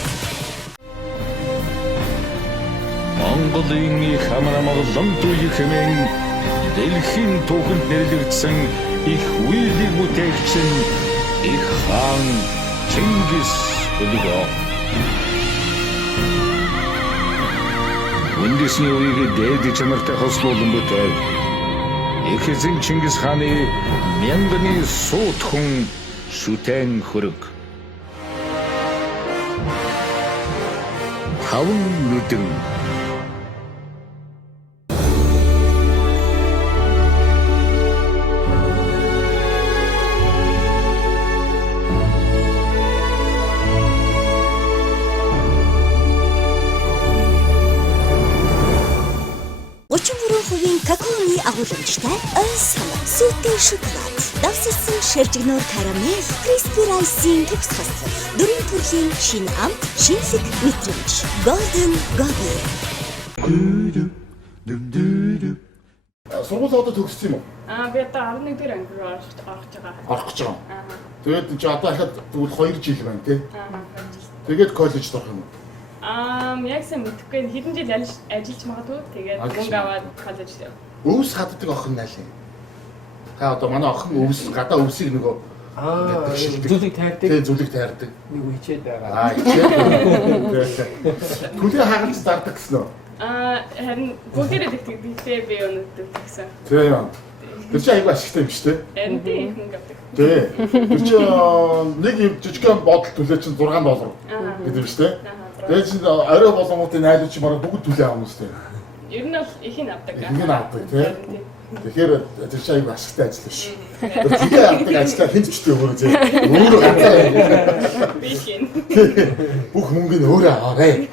Монголын их хамаамгалан туй хэмээн дэлхийн түүхэнд нэрлэгдсэн их үеийн бүтээгч их хаан Чингис Улигоо. Үндэсний үеийг дээд чанартай хослуулан бүтээл их эзэн Чингис хааны мянганы суут хүн шүтэн хөрөг. Таван нүдэн Какаоны агуулмжтай санаа сүйтэй шоколад, давсалсан шаржигнуур карамель, crispy rice-ийн төгс хослол, дөрвөн төрлийн шинэ амт, шинэлэг мэдрэмж, Golden Gobi. Сургууль одоо төгссөн юм уу? Би одоо 11 дэх анги руу орох гэж байгаа. Орох гэж байгаа. Тэгээд чи одоо ахад тэгвэл 2 жил байна тий. Тэгээд коллежд орох юм уу? Яг сайн мэдхгүй хэдэн жил ажиллаж магадгүй тэгээд мөнгө аваад коллеж дэв. Өвс хаддаг охин найлаа. Та одоо манай охин өвс гадаа өвсийг нөгөө зүйлийг тайрдаг. тий зүйлийг тайрдаг. Нэг хичээд байгаа. Хичээд. Түлээ хагалж зардаг гэсэн үү? Харин бүгдээрээ тэгтээ би өнөддөг гэсэн. Тий яа. Тэр чинь айгүй ашигтай юм шүү дээ. Харин тийм их мөнгө авдаг. Тий. Тэр чинь нэг юм жижигхэн бодол төлөө чинь $6 гэдэг юм шүү дээ. Тэгээд чинь орой болгоомуудын найлууч мараа бүгд төлөө авах юм шүү дээ. Ер нь их нь авдаг. Их нь авдаг тий. Тэгэхээр тэр чинь айгүй ашигтай ажил биш. Тэгээ авдаг ажлаа хэн ч ч өөрөө зэ. Өөрөө ганцаа. Би шин. Бүх мөнгөний өөрөө аваарэ.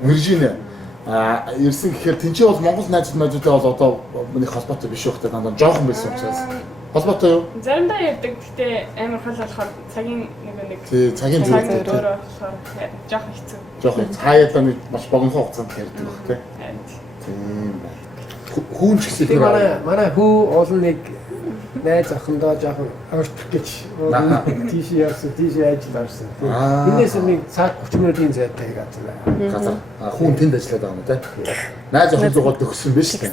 Мэржинэ. Ирсэн гэхээр тэнцээ бол Монгол найзуудтай бол одоо миний холбоотой биш байх гэдэг дандаа жоохон байсан учраас. Холбоотой юу? Заримдаа ярьдаг. Гэтэ амар хол болохоор цагийн нэг тий цагийн өөрөө зүйл болохоор жоохон хэцүү. жоохон хаяалаа нэг маш богино хугацаанд ярьдаг баг тий. Тийм байна. Хүүн ч гэсэн Тэгээ манай хүү олон нэг найз охиндоо жоохон орчих гэж тийш явсан, тийш ажил авсан. Энээс нэг цаг 30 минутын зайтай газар. газар. Хүүн тэнд ажиллаад байгаа юм тий. Найз охин зугаад төгссөн биш үү?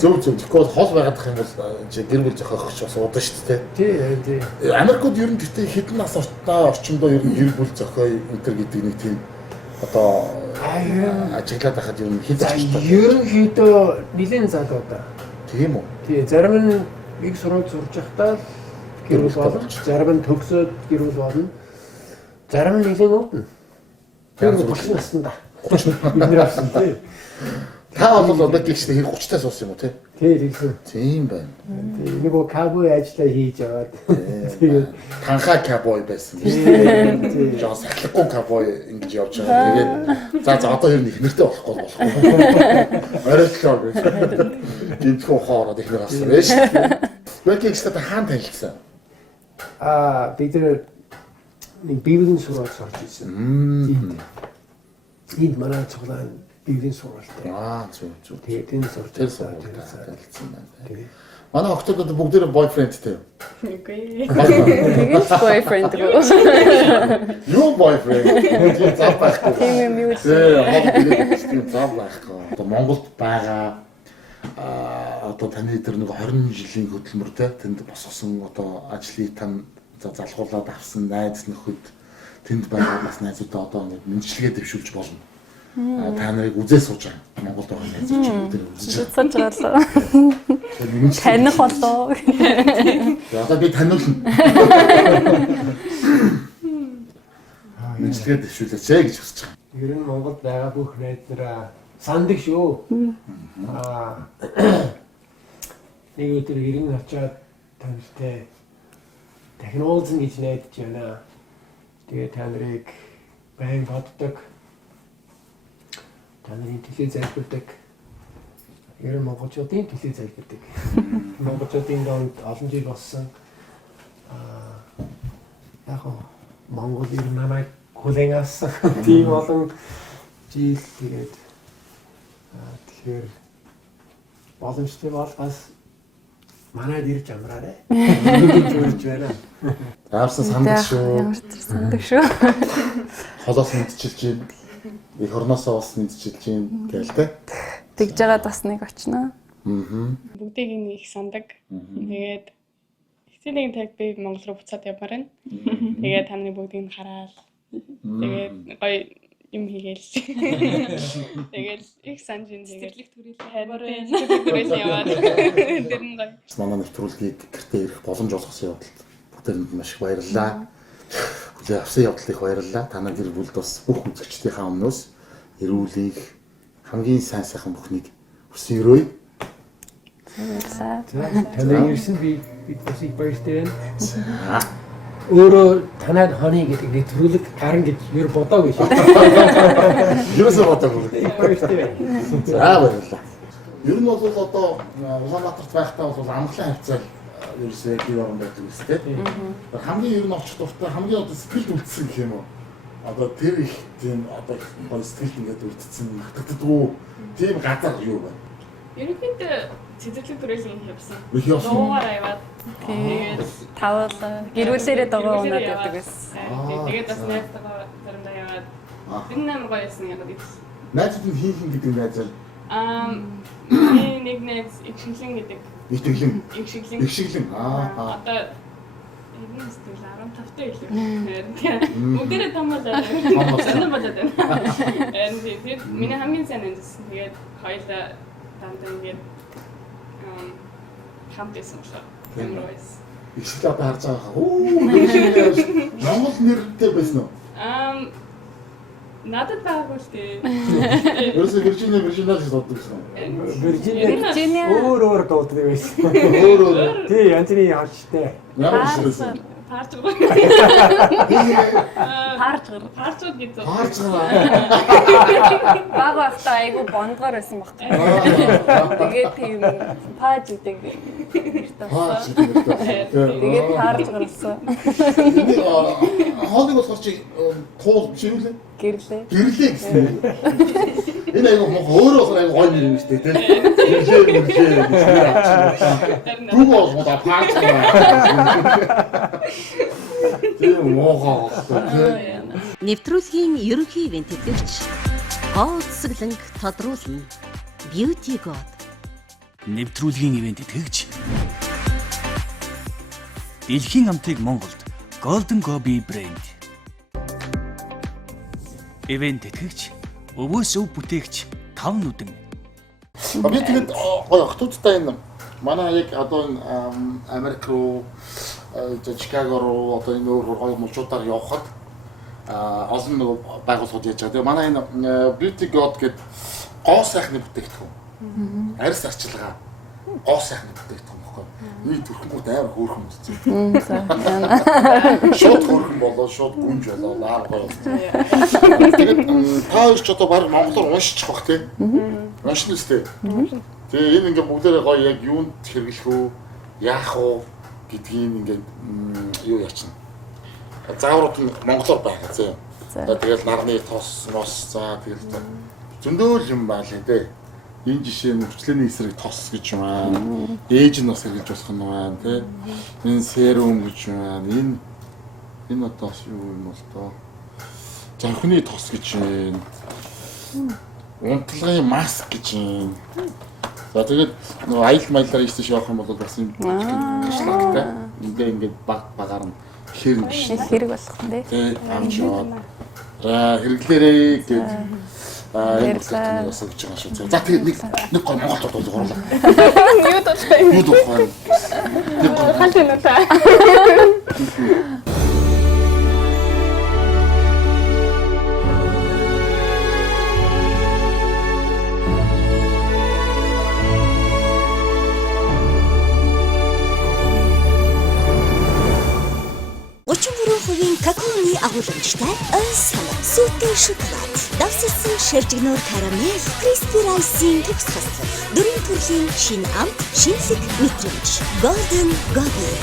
Зөв. Тэгэхгүй хол байгаад их юм бол чи гэр бүл зохиох ч бас удаа шүү дээ. Тий. Америкууд ер нь гэхдээ хэдэн нас орчимдоо ер нь гэр бүл зохио өнтер гэдэг нэг тийм одоо ажиглаад байхад ер нь хэд очтой. Ерөнхийдөө нэлийн залуу да. Тийм үү? Тий, зарим нь их сургууль сурж байхдаа гэр бүл болж, зарим нь төгсөөд гэр бүл болно. Зарим нь нэлийн өвдөн. Тэр 30 наснда. 30 бид нэр авсан тий. Та бол одоо гихшний 30-таас уусан юм уу тий? Тий, тэгсэн. Тийм байна. Тий, нөгөө кабой ажиллаа хийж аваад. Тэгээд Танхаа кабой байсан биш үү? тий. Жоо сахлахгүй кабой ингэж явж байгаа. Тэгээд за одоо ер нь их нэртэй болохгүй болохгүй. Оройлоо гэж. Гинтхүү хоороод их нэр авсан байж. Бэкэкстэй хаан танилцсан. Бид нэг бивлийн сургууль сурч ирсэн. Энд манай цуглаан бивлийн сургуультай. Зүг. Тэгээд энэ сурч Тэр ирсэн. танилцсан байна. Манай охтууд бүгдээ бойфрендтэй. Үгүй. Тэгээс boyfriend руу. Юу бойфренд? Тийм зав байхгүй. Тийм юм юу л. Тийм зав байхгүй. Одоо Монголд байгаа одоо таны тэр нэг 20 жилийн хөдөлмөртэй тэнд босгосон одоо ажлыг тань залхуулаад авсан найз нөхөд тэнд байгаа бас найзуудаа одоо нэг мэдчилгээ дэвшүүлж болно. Та нарыг үзээ сууж байгаа. Монголд байгаа найзууд ч бүгд үзэж Сууж байгаа. Таних болоо. одоо би таниулна. Мэдчилгээ дэвшүүлээч гэж хүсэж байгаа. Ер нь Монголд байгаа бүх найз нараа санддаг шүү. нэг өдөр ирэн очиад танартай дахин уулзна гэж найдаж байна. Тэгээ та нарыг байн боддог. Та нарын төлөө залбирдаг. Ер нь монголчуудын төлөө залбирдаг. Монголчуудын донд олон жил болсон. Яг Монгол ер нь намайг хүлээн авсан. Тийм олон жил тэгээд тэгэхээр боломжтой бол бас манайд ирж амраарай. Үрж байна. Аарсан сандаг шүү. Ямар ч сандаг шүү. Холоос мэдчилж байна. Их орносоо бас мэдчилж байна гээл тэ. Тэгж жагаад бас нэг очно. Бүгдийг нэг их сандаг. Тэгээд эцсийн таг би Монгол руу буцаад явмаар байна. Тэгээд та нарын бүгдийг нь хараад тэгээд гоё юм хийгээл. Тэгээд их санжин тэгээд сэтгэлэг төрөл яваад. Тэр нь гоё. Манай нэвтрүүлгийг гэртээ ирэх боломж олгосон явдалд бүгдэнд маш их баярлалаа. Хүлээн авсан явдлыг баярлалаа. Та нар гэр бүлд бас бүх үзэгчдийнхээ өмнөөс эрүүлийг хамгийн сайхан бүхнийг хүсэн өрөөе. Танай ирсэн би бас их баяртай байна. Өөрөө танайд хоны гэдэг нэвтрүүлэг гарна гэж ер бодоогүй шүү. Юусаа бодоогүй. Баяртай байна. За баярлалаа. Ер нь бол одоо Улаанбаатарт байхдаа бол амглан хавцаар ерөөсөө бий орон байдаг үстэй. Хамгийн ер нь очих дуртай хамгийн одоо сэтгэлд үлдсэн гэх юм уу? Одоо тэр их тийм одоо гоё сэтгэлд ингээд үлдсэн магтагддгүй тийм газар юу байна? Ерөнхийдөө цэцэрлэг төрөлийн явсан. Их явсан. Дуугаар аваад Тэгээд тавал гэр бүлээрээ догоо унаад байдаг байсан. Тэгээд бас найзтайгаа заримдаа яваад энэ нам гоё ясна яг гэдэг. Найзууд хийх гэдэг найзал. Нэг найз Игшиглэн гэдэг. Игшиглэн. Игшиглэн. Игшиглэн. Одоо энэ сэтгэл 15-тай илүү. Бүгдээрээ том болоод байна. Том болоод байна. Тэгээд миний хамгийн сайн найз. Тэгээд хоёулаа дандаа ингээд хамт байсан шүү. Игшиглэн одоо харж байгаа. Оо Монгол нэртэй байсан уу? Надад байгаагүй шүү дээ. Ерөөсөө Виржиниа гэж боддог гэсэн. Виржиниа өөр дууддаг байсан. Өөр. Тий, янзны харчтай. Ямар ширсэн. Парчгар. Парчгар гэдэг. Парчгар. Баг байхдаа айгу бондгоор байсан баг. Тэгээд тийм пааж гэдэг. Пааж гэдэг. Тэгээд парчгар болсон. Хоолыг болохоор чи туул биш үү лээ? Гэрлээ. Гэрлээ гэсэн. Энэ айгу өөрөө айгу гоё нэр юм шүү дээ, тийм. Гэрлээ. Дүү бол паажгар. Тийм мохоо. Нэвтрүүлгийн ерөнхий ивент тэтгэгч Гоцсгэлэнг тодруулна. Beauty God. Нэвтрүүлгийн ивент тэтгэгч Дэлхийн амтыг Монголд Golden Gobi брэнд. Ивент тэтгэгч өвөөс өв бүтээгч 5 нүдэн. Би тэгээд гоё хотуудтай энэ манай яг одоо энэ Америк руу Чикаго руу одоо энэ өөр гоё мужуудаар явхад олон байгууллагууд яаж байгаа. Тэгээ манай энэ Beauty God гэдэг гоо сайхны бүтээгдэхүүн. Арьс арчилгаа гоо сайхны бүтээгдэхүүн баггүй. Нийт төрхмүүд амар хөөрхөн үстэй. Шууд хөөрхөн болоо шууд гүнж болоо аа гоё. Тэгээд та хоёр ч одоо баг монголоор уншчих бах тий. Уншина үстэй. Тэгээ энэ ингээ бүгдээрээ гоё яг юунд хэрэглэх үү, яах уу гэдгийг ингээд юу ячна. Зааврууд нь монголоор байгаа зэ. Тэгээд нарны тос мос за тэгээд зөндөөл юм байна лээ. Энэ жишээ нь хүчлээний эсрэг тос гэж юм аа. Ээж нь бас хэрэгж болох нь байна тий. Энэ серум гэж байна. Энэ одоо юу юм бол тоо. Жанхны тос гэж байна. Унтлагын маск гэж байна. За тэгээд нөгөө аялал маялаар ийшээ явах юм бол бас юм гişлагтай. Ингээд багаар нь хэрэг биш. Хэрэг болох нь тий. Авч яваад. Хэрэглээрээ гэж энэ бүтээгдэхүүн бас гэж байгаа шүү. За тэгээд нэг гол Монголд бол гурлаа. Юу дутаа. Юу дутаа. Нэг гол Хант нь та. агуулмжтай Ойсон сүтэн шоколад. Давсалсан шаржигнуур карамель, crispy rice-ийн төгс хослол. Дөрвөн төрлийн шинэ амт, шинэлэг мэдрэмж. Golden Gobble.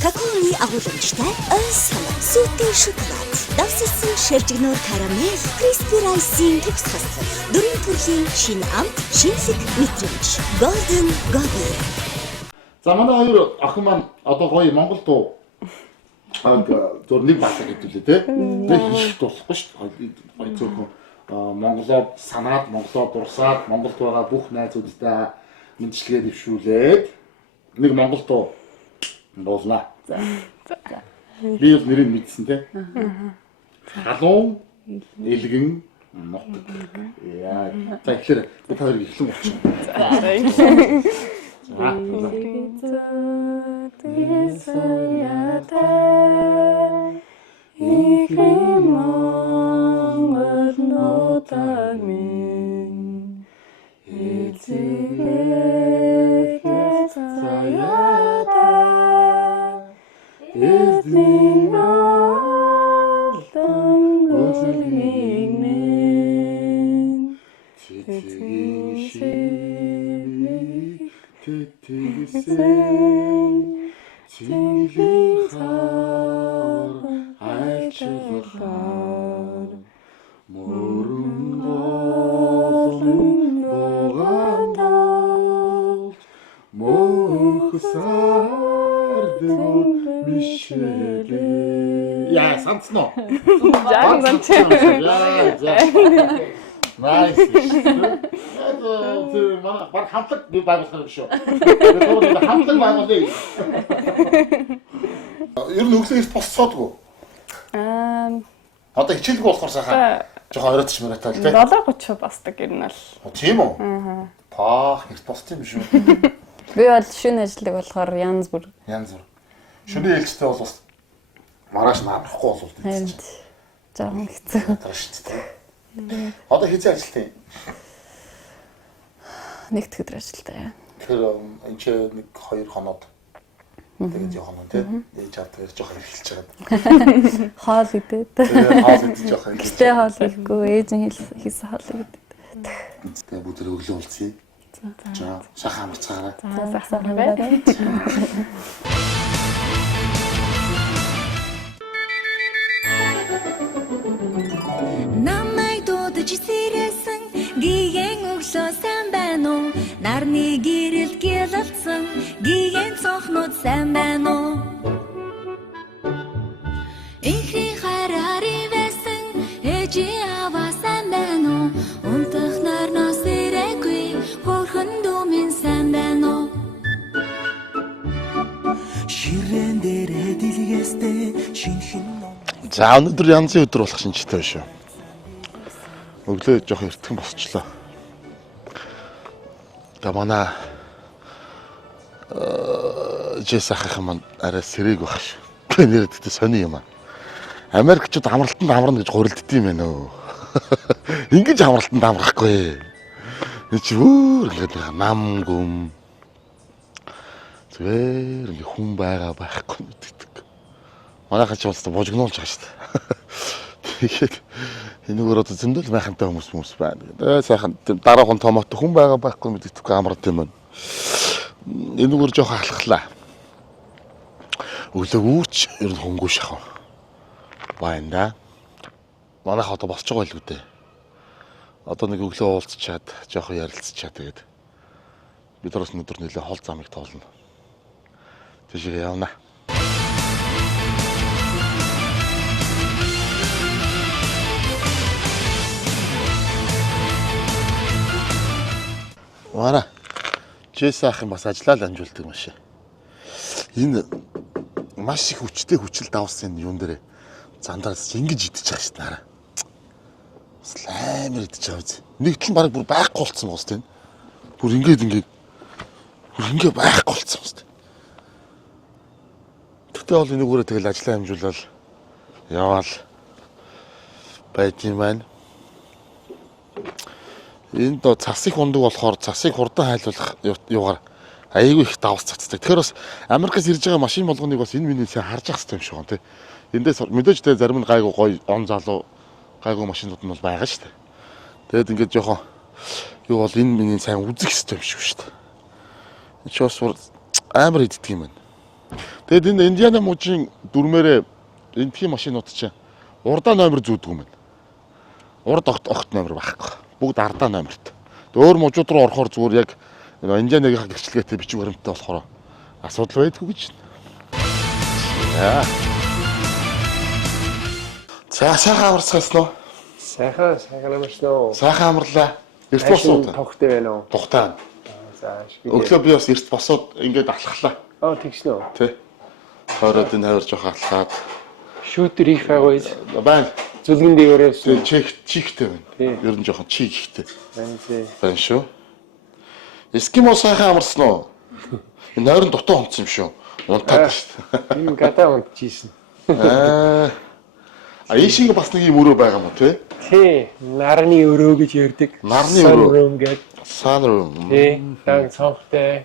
Какаоны агуулмжтай Ойсон сүтэн шоколад. Давсалсан шаржигнуур карамель, crispy rice-ийн төгс хослол. Дөрвөн төрлийн шинэ амт, шинэлэг мэдрэмж. Golden Gobble. За манай хоёр охин маань одоо гоё Монгол дуу зөв нэг баалга хэвдүүлээ те. Нэг их дуусахгүй шүү дээ. Гоё зөвхөн Монголоор санаад, Монголоор дурсаад, Монголд байгаа бүх найзуудтай мэдчилгээ дэвшүүлээд нэг Монгол дуу дуулна. За. Би бол нэрийг мэдсэн те. Халуун, элгэн, нутаг. Яа. За тэгэхээр би та хоёрыг эхлэн болчихно. Яа, санцсан уу? Жаахан санцсан. Nice. Манай баг хамтлаг би байгуулсан шүү. Тэгээд хамтлаг байгуулъя. Ер нь өглөө эрт босцоодгүй. Одоо хичээлгүй болохоор сайхан жоохон оройтч мөрөтэй л тийм. 7:30 босдог ер нь бол. Тийм үү? Аа. Паа эрт босд юм шүү. Би бол шөнө ажилладаг болохоор янз бүр. Шөнийн ээлжтэй бол бас маргааш нарахгүй болов тийм. Жаахан хэцүү. Тааш тийм. Одоо хэзээ ажилтаа юм? Нэгд өдөр ажилтаа. Тэгэхээр энэ ч нэг 2 хоноод тэгээд явах нь тийм. Ээж авдаг ирж явах хэлж байгаа. Хоол идээд. Хоол идэж явах хэлж. Гэтэ хоол ихгүй ээж нь хийсэн хоол идээд. Тэгээд бүгд өглөө уулзъя. За. Шахан амарцгаараа. За сайн байна. Намайг дуудаж сэрэлсэн гиген өглөө сайн байна уу? Нарны гэрэлд гялалцсан гиген цонхнууд сайн байна уу? Ихний хараари байсан ээжи аваа сайн байна уу? Унтах нарнаас ирээгүй хөрхөн дүүмэн сайн байна уу? Ширэн дээрээ дэлгээстэй шинхэн. За өнөөдөр янзын өдөр болох шинжтэй шүү. Өглөө жоох эртхэн босчлоо. Та манай Жэс ахын маань арай сэрэг баг шүү. Нэрээд гэдэг сони юм аа. Америкчууд амралтанд амарна гэж гурилддаг юм байна өө. Ингэж амралтанд амрахгүй. Нэг чи өөр ингэ нам гүм. Зүгээр ингэ хүн байгаа байхгүй гэдэг. Манайхан ч бас божигнуулж байгаа шүү дээ. Тэгээд энэгээр одоо зөндөл майхантай хүмүүс байна. Тэгээд сайхан дараахан томот хүн байгаа байхгүй мэддэхгүй амраад юм байна. Энэгээр жоох алхахлаа. Өглөө үүрч ер нь хөнгөө шахав. Байна да. Манайх одоо босч байгаа л үү дээ. Одоо нэг өглөө уулзчаад жоох ярилцчаад тэгээд бид оros өдөр нэлээ хол замыг тоолно. Тэшээ явна. Вара. Жэс ахын бас ажиллаад амжуулдаг юм шиг. Энэ маш их хүчтэй хүчил давсан юун дээр зандараас ингэж идэж байгаа шүү дээ хараа. Бас амар идэж байгаа үз. Нэг тал баг бүр байхгүй болцсон гоос тийм. Бүр ингэ байхгүй болцсон гоос. Тэгтээ бол энэгээрээ тэгэл ажиллаа амжуулаад Яваал байдгийн маань. Энэ доо цас их ундаг болохоор цасыг хурдан хайлуулах юугаар айгүй их давс цацдаг. Тэгэхээр бас Америкаас ирж байгаа машин болгоныг бас энэ миний сайн харж ах хэрэгтэй юм шиг байна тий. Эндээс мэдээж тэ зарим нь гайгүй гоё он залуу гайгүй машинууд нь бол байгаа шүү дээ. Тэгэд ингээд жоохон юу бол энэ миний сайн үзэх хэрэгтэй юм шиг шүү дээ. Энэ ч бас амар иддэг юм байна. Тэгэд энэ Индиана мужийн дүрмээрээ энэ тийм машинууд чинь урдаа номер зүүдэг юм байна. Урд огт номер байхгүй. Бүгд ардаа номерт. Өөр мужууд руу орохоор зүгээр яг Индианагийнхаа гэрчлэгээтэй бичиг баримттай болохоор асуудал байдгүй гэж. За. Сайхан амарцгаас нөө. Сайхан амарсан уу? Сайхан амарлаа. Эрт босоод. Тогттой байна уу? Тухтаа. За. Өглөө би бас эрт босоод ингээд алхахлаа. Тэгснэ үү? Тий. Хоороод энэ хавар жоох алхаад. Шүүтэр их байгуул. Байна. Зүлгэн дээгээрээс чигтэй байна. Ер нь жоохон чиг ихтэй. Байна шүү. Эскимо сайхан амарсан уу? Энэ нойрон дутуу онцсон юм шүү. Унтаад шүү. Энэ гадаа унтчихсэн. Ийшиг бас нэг юм өрөө байгаа юм уу те? Тий. Нарны өрөө гэж ярьдаг. Нарны өрөө гэдэг. Sunroom. Тий. Дан цонхтой.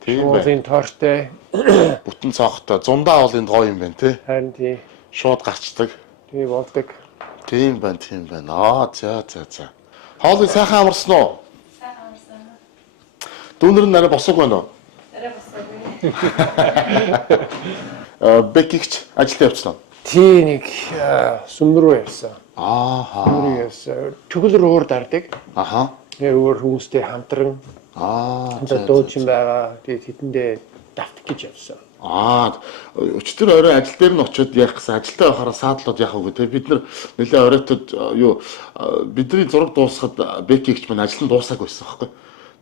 Тийм байна. Тортой. Бүтэн цонхтой. Зундаа бол энд гоё юм байна те? Харин тий. Шууд гарчдаг. Тий болдог. Тийм байна. За. Хоолыг сайхан амарсан уу? Сайхан амарсан. Дүүнэр нь арай босог байна уу? Арай босоогүй. Бэкигч ажилд явчихсан. Тий нэг сүмбэр рүү явсан. Ааха. Чөглөр уур дардаг. Аха. Тэр уур хүмүүстэй хамтран. Дуучин байгаа. Тэгээд хэдэндээ давтах гэж явсан. Өчтөр орой ажил дээр нь очиод яах гэсэн ажилдаа байхаараа саадлууд яах вэ те бид нар нэлээ оройтод юу бидний зураг дуусахад бэкигч маань ажил нь дуусаагүй байсан байхгүй.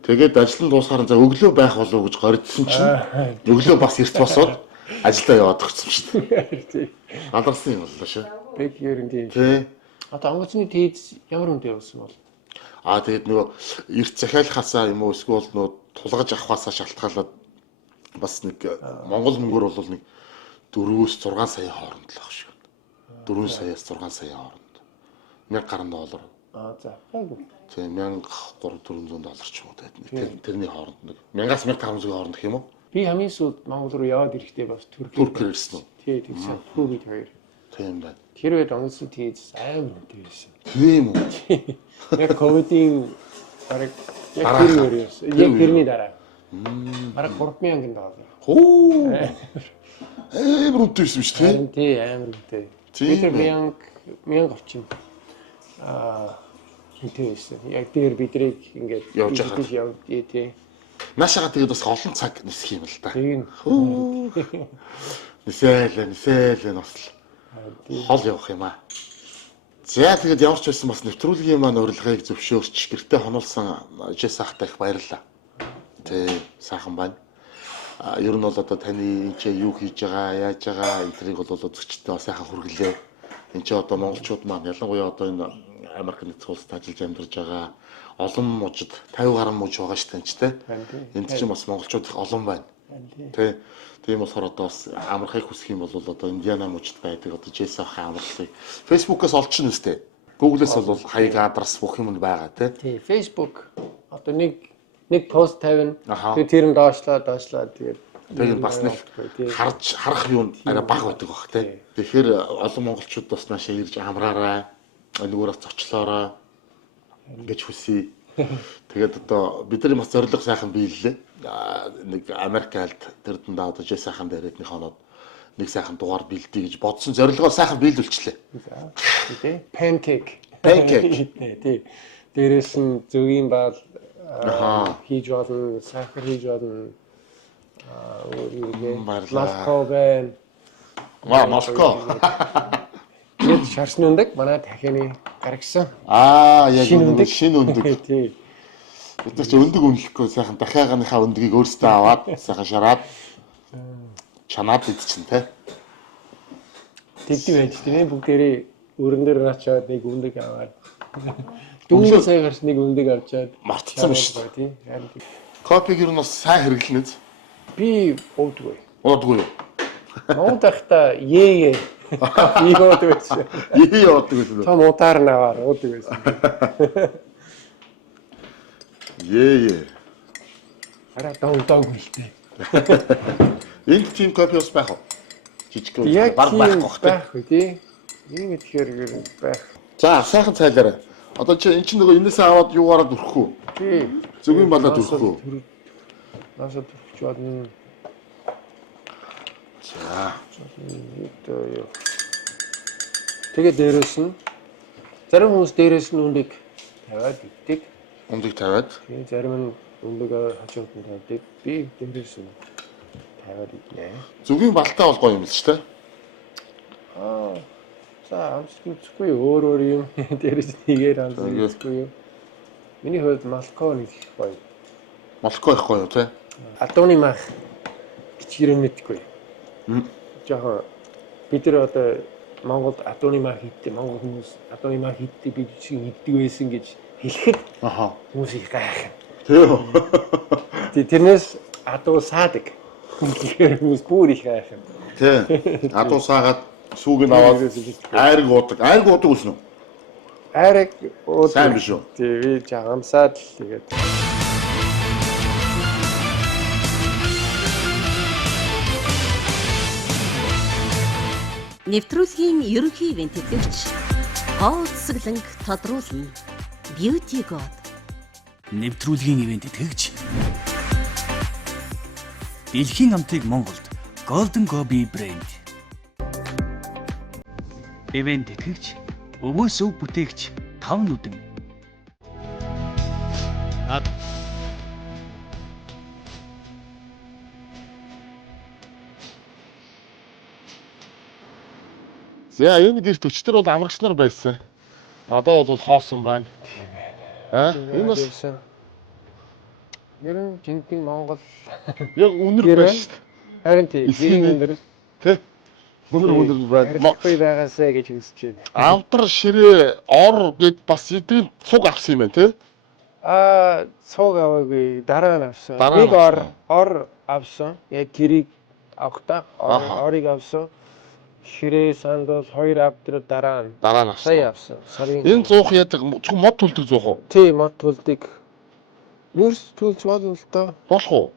Тэгээд ажил нь дуусахаар за өглөө байх болов уу гэж горьдсон чинь өглөө бас эрт босоод ажилдаа яваад өгсөн шүү дээ. Алдарсан юм боллоо шүү. Бэг ер нь тийм. Тий. Одоо онгоцны тийз ямар үнэтэй болсон бол? Тэгээд нөгөө эрт захиалахаасаа юм уу эсвэл нөгөө тулгаж авахаасаа шалтгаалаад бас нэг Монгол мөнгөөр бол нэг 4-6 сая хооронд л ах шиг. 4 саяас 6 сая хооронд. 1000 гаруй доллар. За. Тийм 1300-400 доллар ч юм уу тэгээд тэрний хооронд нэг 1000-аас 1500-ийн хооронд гэх юм уу? Би хамгийн сүүлд Монгол руу яваад ирэхдээ бас Туркээр ирсэн үү? Тий, тэгсэн. Түркид хоёр. Тийм байна. Тэр үед онгоцны тийз амар үнэтэй байсан. Тийм үү? Яг ковидын бараг яг тэр үеэс. Яг тэрний дараа. Бараг 3000 доллар. Хөө. Амар үнэтэй байсан шүү дээ. Тий, амар үнэтэй. Тэр 1000 орчим. Үнэтэй байсан. Яг тэр бидрийг ингээд явж байгаа. Тий. Наашаага тэгээд бас олон цаг нисэх юм л да. Тийм. Нисээлээ бас хол явах юм аа. За тэгээд ямар ч байсан бас нэвтрүүлгийн маань урилгыг зөвшөөрч гэртээ хонуулсан Жес ахтай их баярлалаа. Тэ сайхан байна. Ер нь бол одоо таны энэ юу хийж байгаа, яаж байгаа эдрийг бол үзэгчтэй бас сайхан хүргэлээ. Энд чи одоо монголчууд маань ялангуяа одоо энэ Америк нэгдсэн улсад ажиллаж амьдарч байгаа олон мужид 50 гаруй муж байгаа шүү дээ ч тийм. Энд чинь бас монголчууд их олон байна. Тэ. Тийм болохоор одоо бас амархыг хүсэх юм бол одоо Индиана мужид байдаг одоо Жесах амарлыг Facebook-аас олчихно үстэй. Google-с бол хаяг адрес бүх юм байгаа тий. Facebook одоо нэг пост тавина. Тэгээд тэр нь доошлаад тэгээд бас нэг харах юм арай бага байдаг бах тий. Тэгэхээр олон монголчууд бас наашаа ирж амраарай. Нөгөөс зочлоорой гэж хүсье. Тэгээд одоо бидний бас зорилго сайхан биеллээ. Нэг Америк айлд тэрдэн даа одоо Жес сайхан дээрэдний хоноод нэг сайхан дугаар бэлдээ гэж бодсон зорилгоо сайхан биелүүлчихлээ. Тий. Pancake. Тий. Дээрээс нь зөвгийн баал хийж болно, сахар хийж болно. Малко байна. Малко. Яд шарсны өндөг манай дахины гаргасан. Яг шинэ өндөг. Тий. Бид ч өндөг үнэлэхгүй сайхан дахиаганыхаа өндгийг өөрсдөө аваад сайхан шараад чанаад идчихэн те. Тэгдэг байж тийм бүгдээрээ өрөн дээр очиод нэг өндөг аваад. Дөнгөж сая гарч нэг өндөг авчаад мартцсан биш тий. Копиг ер нь бас сайн хэрэглэнэ. Би уудгүй. Уудгүй юу? Уудахта ее Ийгөөд байсан. Ий явдаг гэсэн. Том удаар наваар уудаг байсан. Ээ. Араа дог үлдээ. Энд тим кофе ус байх уу? Жижиг кофе Яг баг байхгүй бах тий. байхгүй тий. Ийм ихээр байх. За сайхан цайлаарай. Одоо чи эн чинь нөгөө энээсээ аваад юугаараа дүрхэх үү? Тий. Зөвгийн балаа дүрхэх үү? Наасаа дүрхэж байна. За. Тэгээ дээрээс нь зарим хүмүүс дээрээс нь үндийг тавиад иддэг. Ундыг тавиад. Тэгээ зарим нь үндийг хажууд нь тавьдаг. Би дээрээс нь тавиад иднэ. Зөвгийн балтай бол гоё юм л ч тий. За амсгүй зүгүй өөр юм дээрээс нэгээр амсгүй. Миний хувьд малко нэг их гоё. Малко их гоё тий. Адууны мах бичгэрэн мэдгүй. Жаахан бид нар одоо Монголд адууны мах хийдтэй, Монгол хүмүүс адууны мах хийдтэй бид шиг иддэг байсан гэж хэлэхэд хүмүүс их гайхав. Тий. Тэрнээс адуу саадаг. Тэгэхээр хүмүүс бүр их гайхав. Тий. Адуу саагаад сүүг нь аваад айрг уудаг. Айрг уудаг үсэн үү? Айрг уудаг. Сайн биш үү? Тий, би жагамсаад л тэгээд Нэвтрүүлгийн ерөнхий ивент тэтгэгч Хоолцоглонг тодруулна. Beauty God. Нэвтрүүлгийн ивент итгэгч Дэлхийн амтыг Монголд Golden Gobi брэнд. Ивент итгэгч Өвөөс өв бүтээгч 5 нүдэн. За энэ гэрт өчтөр бол амрагч нар байсан. Одоо бол хоосон байна. Энэ бас ер нь жинхэнэ Монгол яг үнэр байна шүү дээ. харин тийм өндөр Тэ? Үнэр байна. Монгол байгаасаа гэж хүсэж байна. Авдар ширээ ор гэд бас эдгээр цуг авсан юм байна тий? Цуг аваагүй дараа нь авсан. Дараа Нэг нь ор авсан. Яг гэрийг авахдаа орыг авсан. Ширээ сандал 2 авдар дараа нь авсан. авсан. Сарын Энэ зуух яадаг зөвхөн мод төлдөг зуух уу? тий мод төлдөг. Юус төлж болно л доо. Болох уу?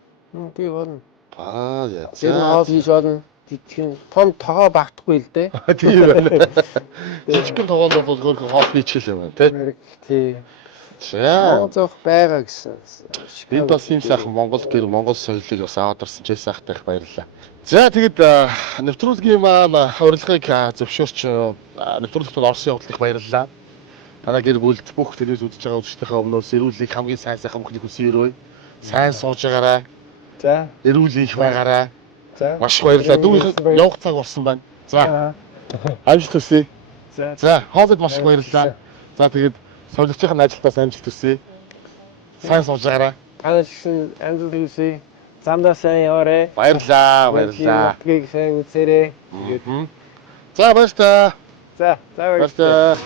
Тий болно. Яа. Тэр хоол хийж болно. Тэгэх том тогоо багтахгүй л дээ. Тийм байна. Жижигхэн тоглоом бол хөрхөн хоол хийчихэл юм байна тий? Тий. За. Зоох байгаа гэсэн. Энд бас юм сайхан Монгол гэр Монгол соёлыг бас аваад орсон ч сайхтай их баярлалаа. За тэгэд нэвтрүүлгийн маань урилгыг зөвшөөрч нэвтрүүлэгт орсон явуулах баярлалаа. Танай гэр бүлд бүх телевиз үзэж байгаа үзэгчдийнхээ өмнөөс эрүүлийг хамгийн сайн мөхнийг хүсье. Сайн сууж байгаарай. За. Эрүүл их байгаарай. За. Маш их баярлалаа. Дүүх явах цаг болсон байна. За. Амжилт хүсье. За, хоолойд маш их баярлалаа. За тэгэд совлогчийн ажилтнаас амжилт хүсье. Сайн сууж байгаарай. Танайшин амжилт хүсье. Замдаа сайн яваарай. Баярлалаа. Тгийг сайн үзээрэй. За баярлалаа. За, баярлалаа.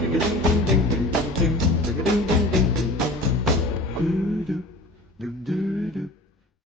Тэгэж